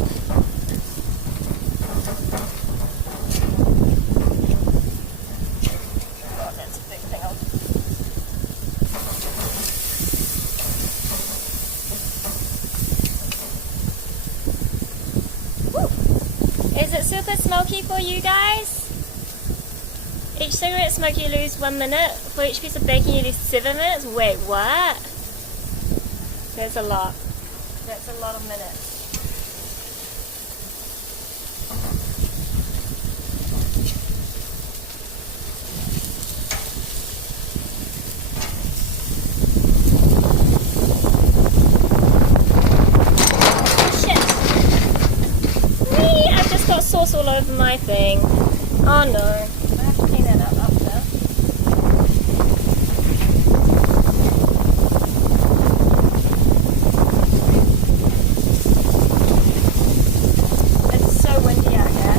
Is it super smoky for you guys? Each cigarette smoke you lose 1 minute. For each piece of bacon you lose 7 minutes. Wait, what? That's a lot. That's a lot of minutes. Sauce all over my thing. Oh no. I have to clean that up after. It's so windy out here.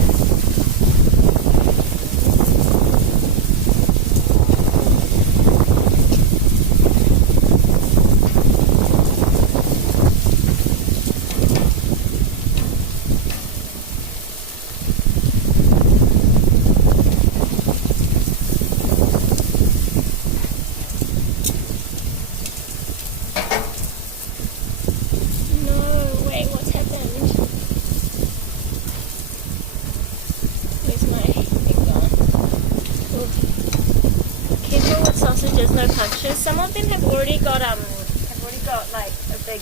Sausages, no punches. Some of them have already got like a big,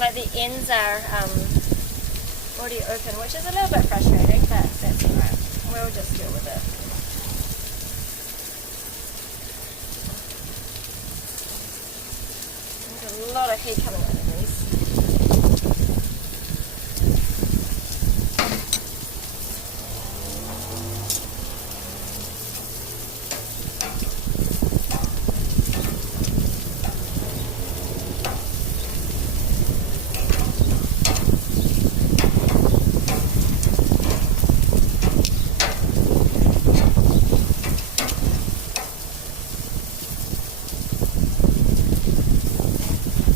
like the ends are already open, which is a little bit frustrating, but that's alright. We'll just deal with it. There's a lot of heat coming out of these.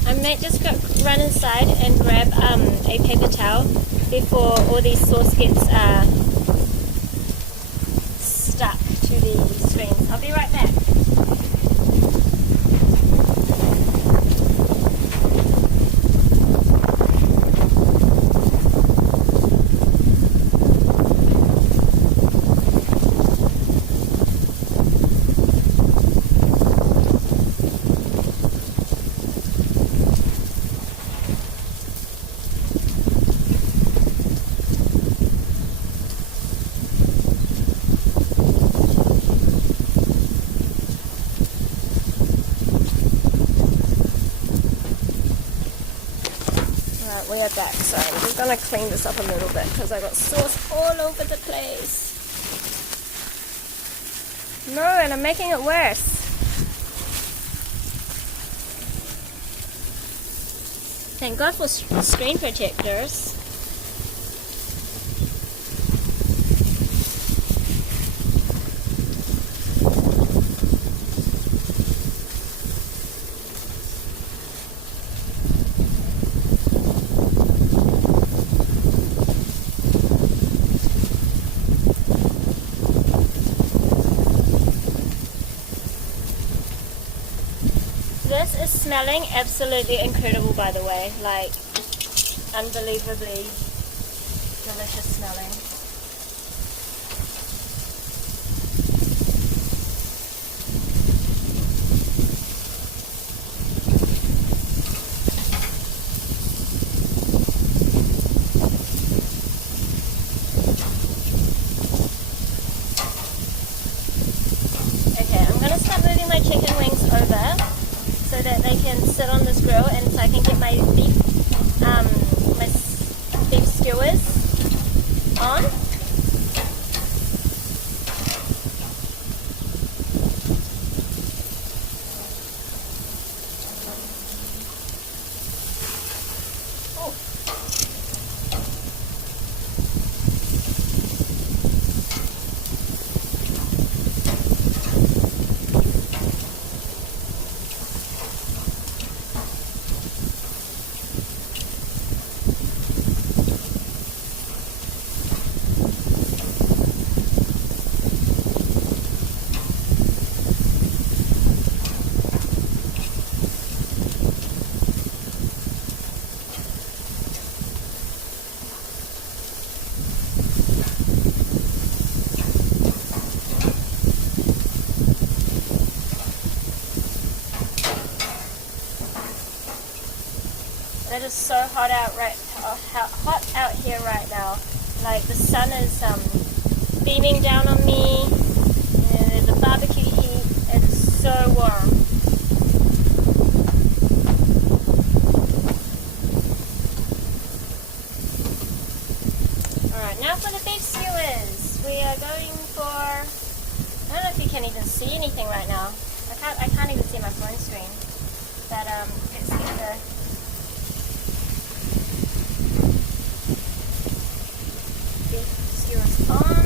I might just run inside and grab a paper towel before all these sauce gets stuck to the screens. I'll be right back. We are back, so I'm just going to clean this up a little bit because I got sauce all over the place. No, and I'm making it worse. Thank God for screen protectors. This is smelling absolutely incredible, by the way, like unbelievably delicious smelling. sit on this grill and so I can get my beef, my beef skewers on. It is so hot out here right now. Like the sun is beaming down on me, and there's a barbecue heat. It is so warm. Alright, now for the beef skewers. We are going for, I don't know if you can even see anything right now. I can't even see my phone screen. But let's get the skewers on.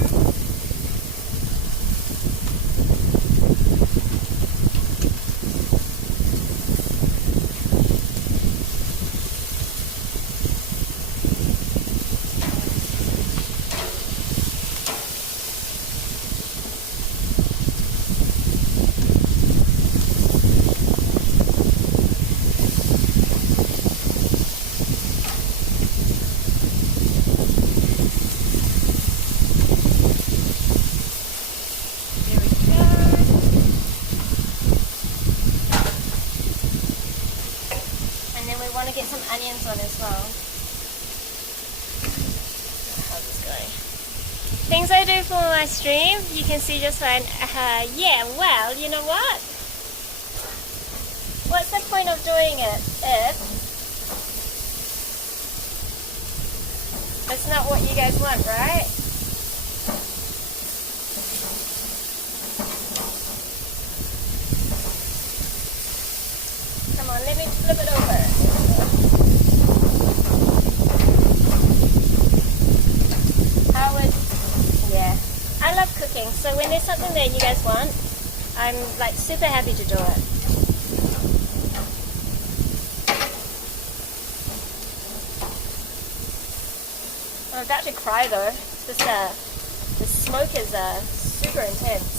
Want to get some onions on as well. How's this going? Things I do for my stream, you can see just fine. Yeah, well, you know what? What's the point of doing it if it's not what you guys want, right? Come on, let me flip it over. Yeah, I love cooking, so when there's something that you guys want, I'm like super happy to do it. I'm about to cry though. The smoke is super intense.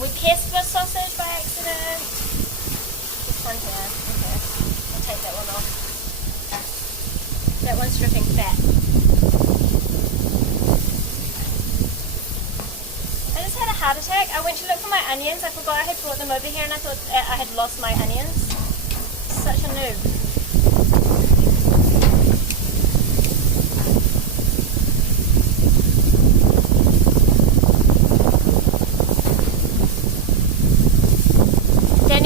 We pierced the sausage by accident. This one here. Okay. I'll take that one off. That one's dripping fat. I just had a heart attack. I went to look for my onions. I forgot I had brought them over here and I thought I had lost my onions. Such a noob.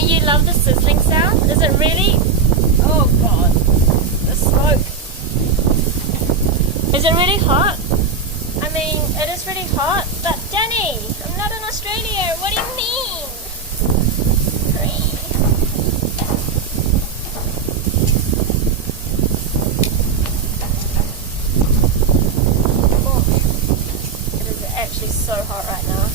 You love the sizzling sound? Is it really? Oh god, the smoke. Is it really hot? I mean, it is really hot, but Danny, I'm not in Australia. What do you mean? Oh, it is actually so hot right now.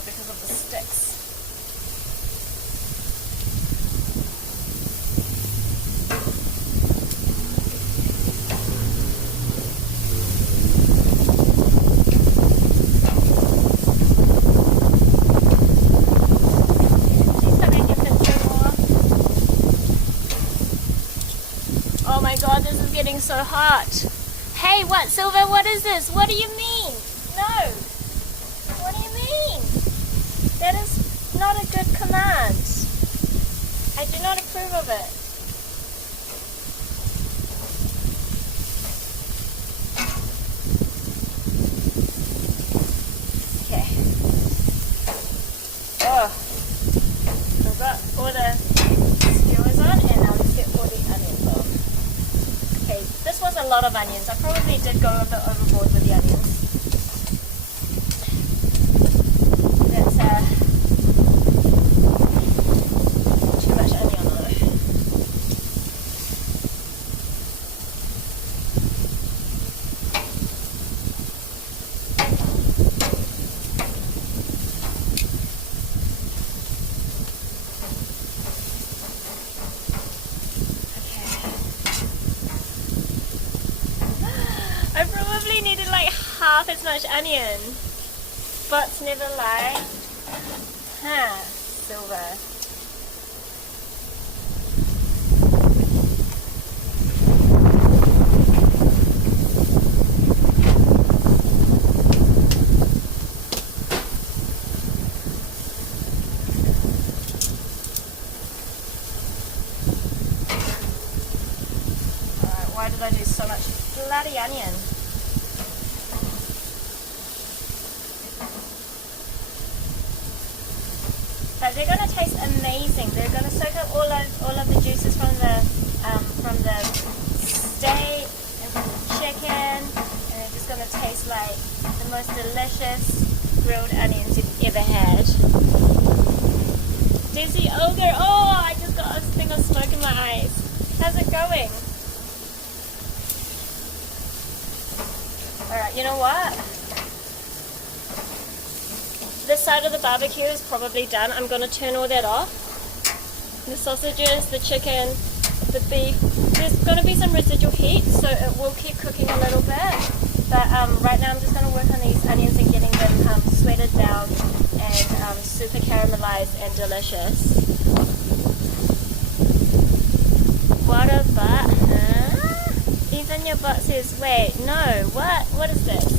longer because of the sticks. Oh my god, this is getting so hot. Hey, what, Silver? What is this? What do you mean? No. What do you mean? That is not a good command. I do not approve of it. Okay. Oh. I've got all the skewers on, and now let's get all the onions on. Okay, this was a lot of onions. I probably did go a bit overboard with the onions. That's too much onion though. I probably needed like half as much onion. Butts never lie. Huh, Silver. Alright, why did I do so much bloody onion? But they're gonna taste amazing. They're gonna soak up all of the juices from the steak and from the chicken, and they're just gonna taste like the most delicious grilled onions you've ever had. Desi Ogre, oh, I just got a thing of smoke in my eyes. How's it going? Alright, you know what? This side of the barbecue is probably done. I'm going to turn all that off. The sausages, the chicken, the beef. There's going to be some residual heat, so it will keep cooking a little bit. But right now I'm just going to work on these onions and getting them sweated down and super caramelized and delicious. What a butt, huh? Even your butt says, wait, no, what? What is this?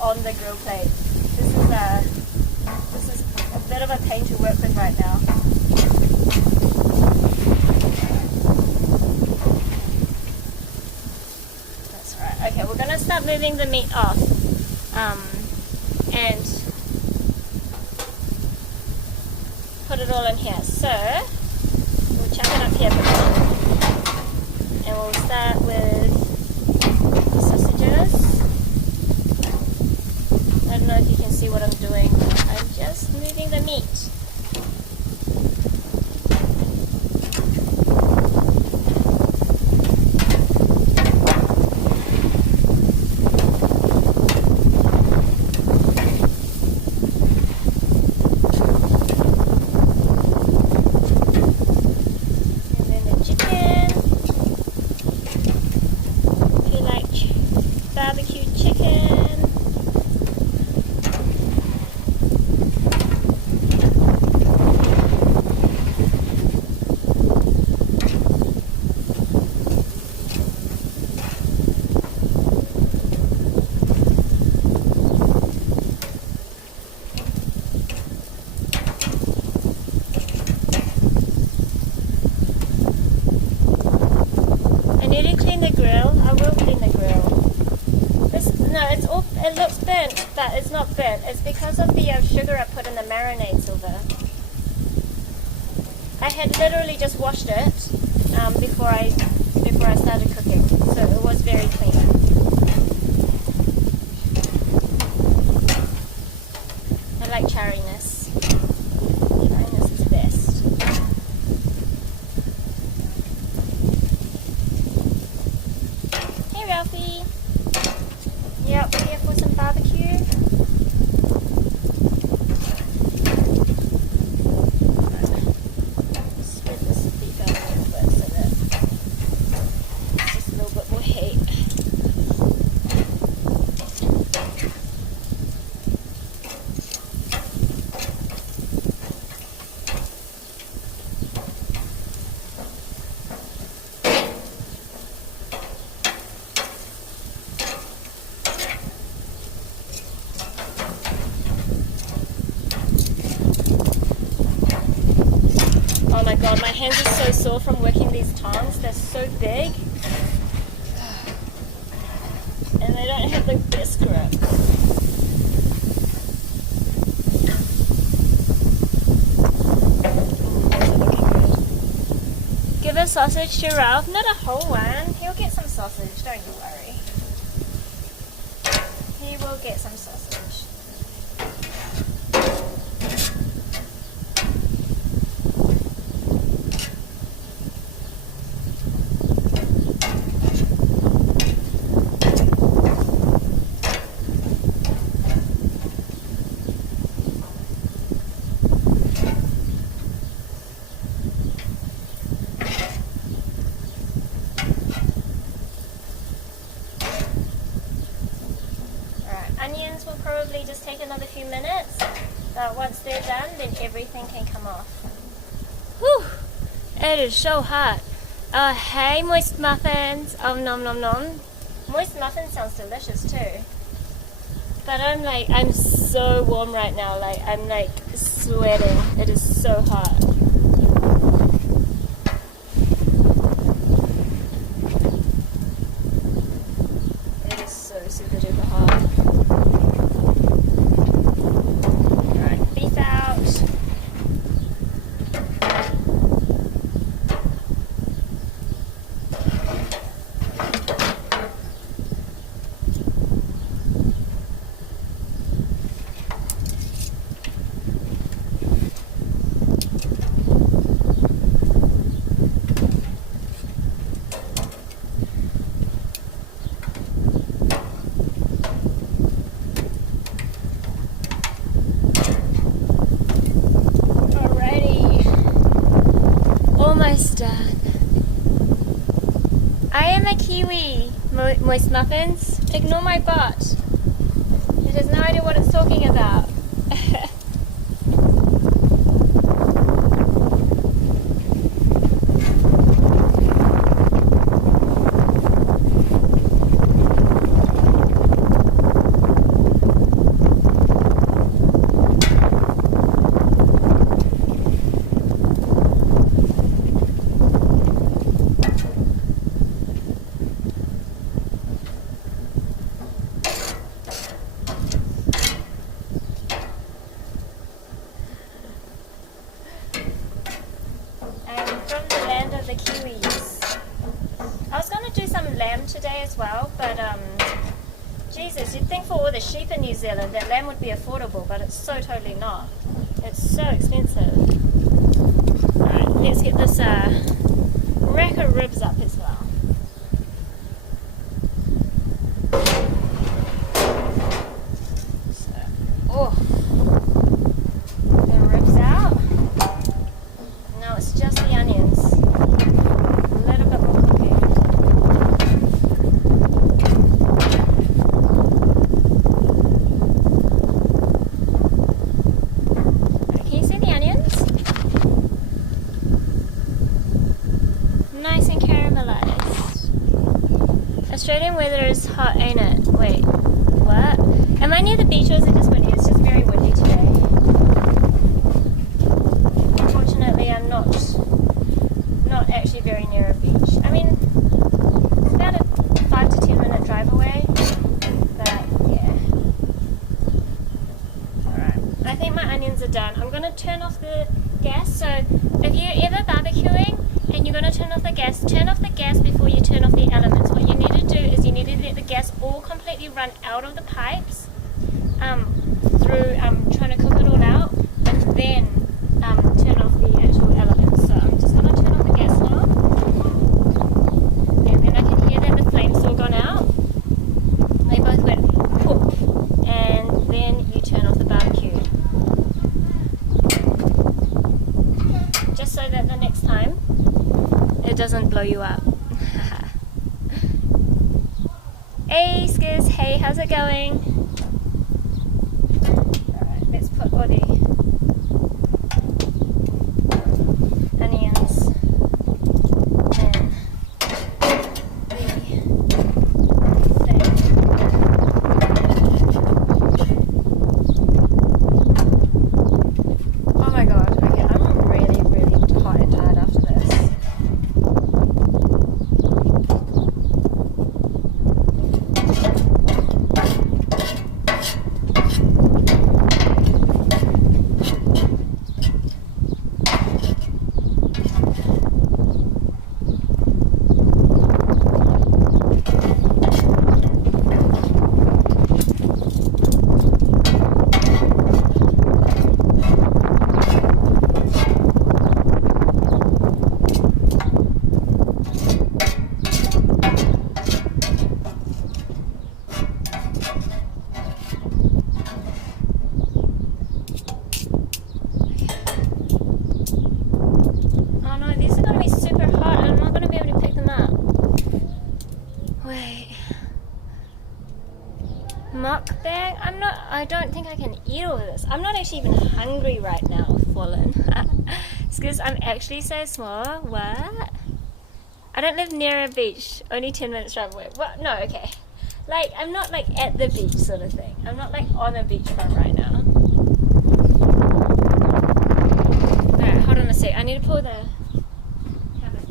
On the grill plate. This is a bit of a pain to work with right now. That's right. Okay, we're gonna start moving the meat off, and put it all in here. So we'll chuck it up here for now, and we'll start with the sausages. I don't know if you can see what I'm doing. I'm just moving the meat. And then the chicken. If you like barbecue chicken. It looks burnt, but it's not burnt. It's because of the sugar I put in the marinade, Silver. I had literally just washed it before I started cooking, so it was very clean. I like chariness. Chariness is best. Hey Ralphie. Yep, here for some barbecue. Spread this beef out a little bit so that it's just a little bit more heat. Oh my god, my hands are so sore from working these tongs. They're so big. And they don't have the best grip. Give a sausage to Ralph. Not a whole one. He'll get some sausage, don't you worry. He will get some sausage. Onions will probably just take another few minutes, but once they're done, then everything can come off. Whew! It is so hot. Hey, moist muffins. Oh, nom nom nom. Moist muffins sounds delicious too. But I'm so warm right now. I'm sweating. It is so hot. It is so super duper hot. Almost done. I am a kiwi, moist muffins. Ignore my butt. It has no idea what it's talking about. The kiwis. I was going to do some lamb today as well, but Jesus, you'd think for all the sheep in New Zealand that lamb would be affordable, but it's so totally not. It's so expensive. Alright, let's get this rack of ribs up as well. The ribs out. Now it's just the onions. Nice and caramelized. Australian weather is hot, ain't it? Wait, what? Am I near the beach or is it just windy? It's just very windy today. Unfortunately, I'm not actually very near a beach. I mean, it's about a 5 to 10 minute drive away, but yeah. Alright, I think my onions are done. I'm going to turn off the gas. So if you're ever barbecuing and you're going to turn off the gas before you turn off the elements. What you need to do is you need to let the gas all completely run out of the pipes through trying to cook it all out, and then turn off the actual elements. So I'm just going to turn off the gas now, and then I can hear that the flame's all gone out. They both went poof, and then you turn off the barbecue. Just so that the next time it doesn't blow you up. Hey Skiz, hey, how's it going? Alright, let's put all the onions in the thing. Oh my god, okay, I'm really hot and tired after this. Mukbang? I don't think I can eat all of this. I'm not actually even hungry right now, Fallen. It's because I'm actually so small. What? I don't live near a beach. Only 10 minutes drive away. What? No, okay. Like, I'm not like at the beach sort of thing. I'm not like on a beachfront right now. Alright, hold on a sec. I need to pull the cabinet.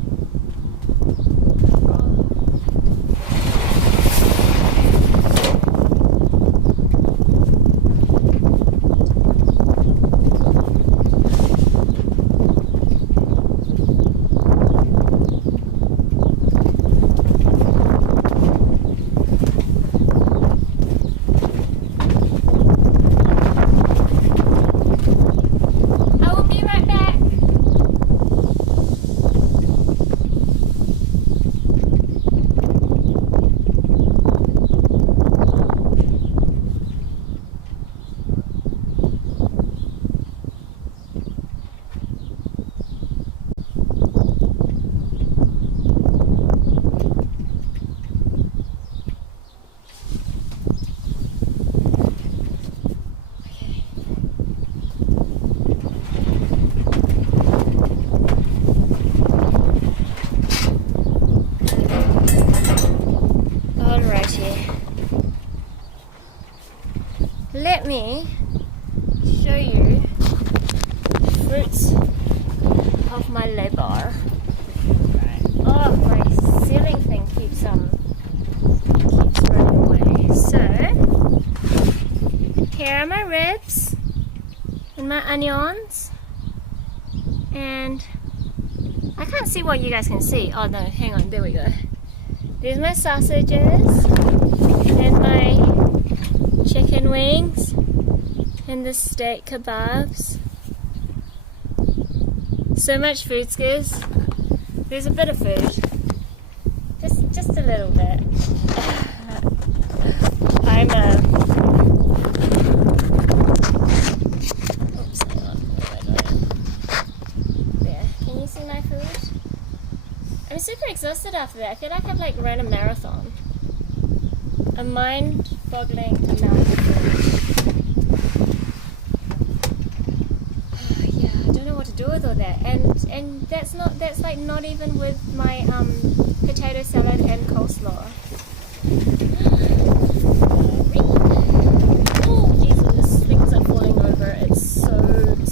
Let me show you the fruits of my labor. Right. Oh, my ceiling thing keeps running away. So here are my ribs and my onions, and I can't see what you guys can see. Oh no, hang on, there we go. There's my sausages and my chicken wings and the steak kebabs. So much food, Skiz. There's a bit of food. Just a little bit. I'm oops, hang on. There. Can you see my food? I'm super exhausted after that. I feel like I've like run a marathon. A mind-boggling amount of food. Oh, yeah, I don't know what to do with all that. And that's like not even with my potato salad and coleslaw. Oh Jesus, things are falling over. It's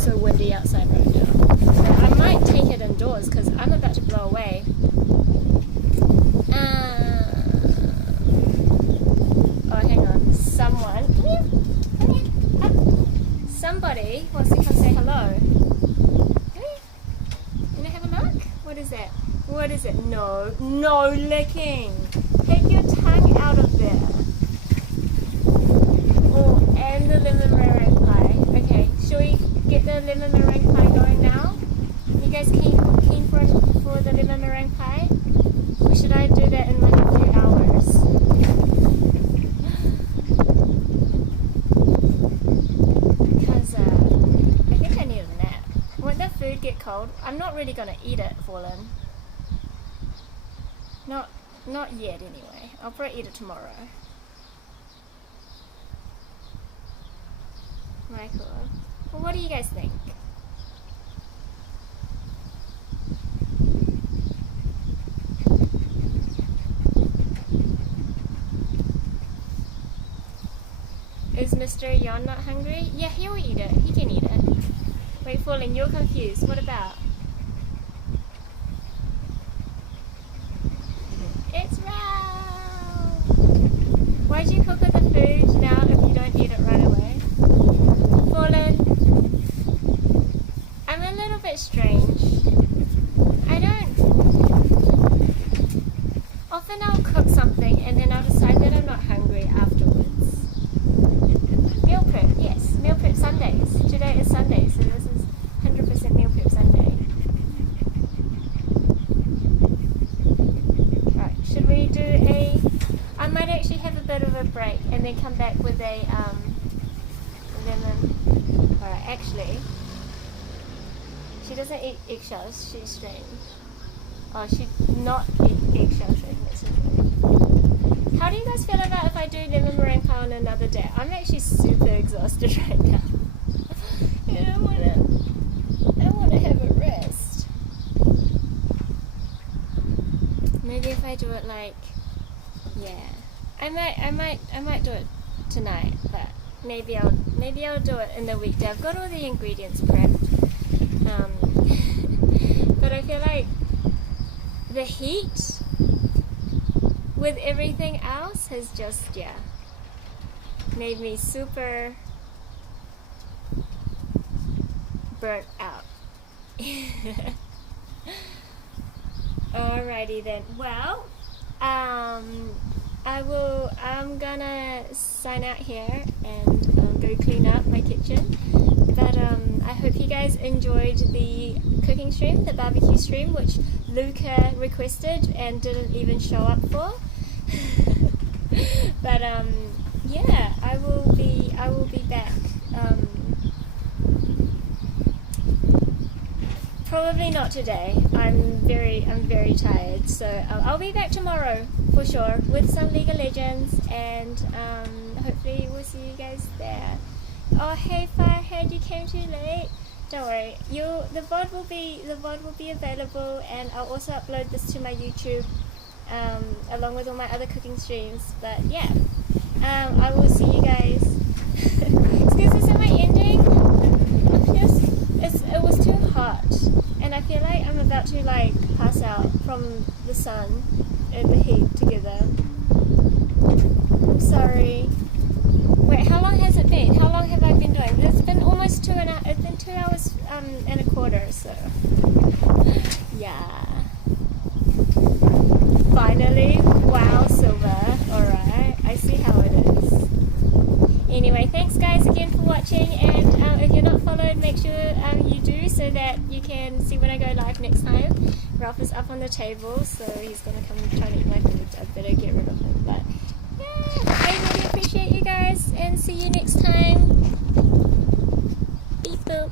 so windy outside right now. So I might take it indoors because I'm about to blow away. Somebody wants to come say hello. Who What is it? No, no licking. Take your tongue out of there. Oh, and the lemon meringue pie. Okay, shall we get the lemon meringue pie going now? You guys keen for the lemon meringue pie? Or should I do that in like a few hours? Because I think I need a nap. Won't the food get cold? I'm not really gonna eat it, Fallen. Not yet anyway. I'll probably eat it tomorrow. Michael. Well, what do you guys think? Is Mr. Yon not hungry? Yeah, he'll eat it. He can eat it. Wait, Fallen, you're confused. What about? It's round! Why'd you cook with the food now if you don't eat it right away? Fallen, I'm a little bit strange. Often I'll cook something and then I'll decide that I'm not hungry afterwards. Meal prep, yes, meal prep Sundays. Today is Sunday, so this is 100% meal prep Sunday. Right, should we do I might actually have a bit of a break and then come back with a lemon. Alright, actually, she doesn't eat eggshells, she's strange. Oh, she not eat eggshells. How do you guys feel about if I do lemon meringue pie on another day? I'm actually super exhausted right now. I want to have a rest. Maybe if I do it like, yeah, I might do it tonight, but maybe I'll do it in the weekday. I've got all the ingredients prepped, but I feel like the heat with everything else has just, made me super burnt out. Alrighty then. Well, I'm gonna sign out here and go clean up my kitchen. But I hope you guys enjoyed the cooking stream, the barbecue stream, which Luca requested and didn't even show up for. But yeah, I will be back. Probably not today. I'm very tired, so I'll be back tomorrow for sure with some League of Legends, and hopefully we'll see you guys there. Oh hey Firehead, you came too late. Don't worry, the VOD will be available, and I'll also upload this to my YouTube along with all my other cooking streams. But yeah, I will see you guys. Excuse me, so my ending, it was too hot, and I feel like I'm about to like pass out from the sun and the heat together. I'm sorry. Wait, how long has it been? How long have I been doing? It's been almost 2 hours and a quarter, so yeah. Finally, wow, Silver. Alright, I see how it is. Anyway, thanks guys again for watching, and if you're not followed, make sure you do, so that you can see when I go live next time. Ralph is up on the table, so he's gonna come and try to eat my food. I better get rid of him, but yeah, I really appreciate you guys, and see you next time. Beep boop.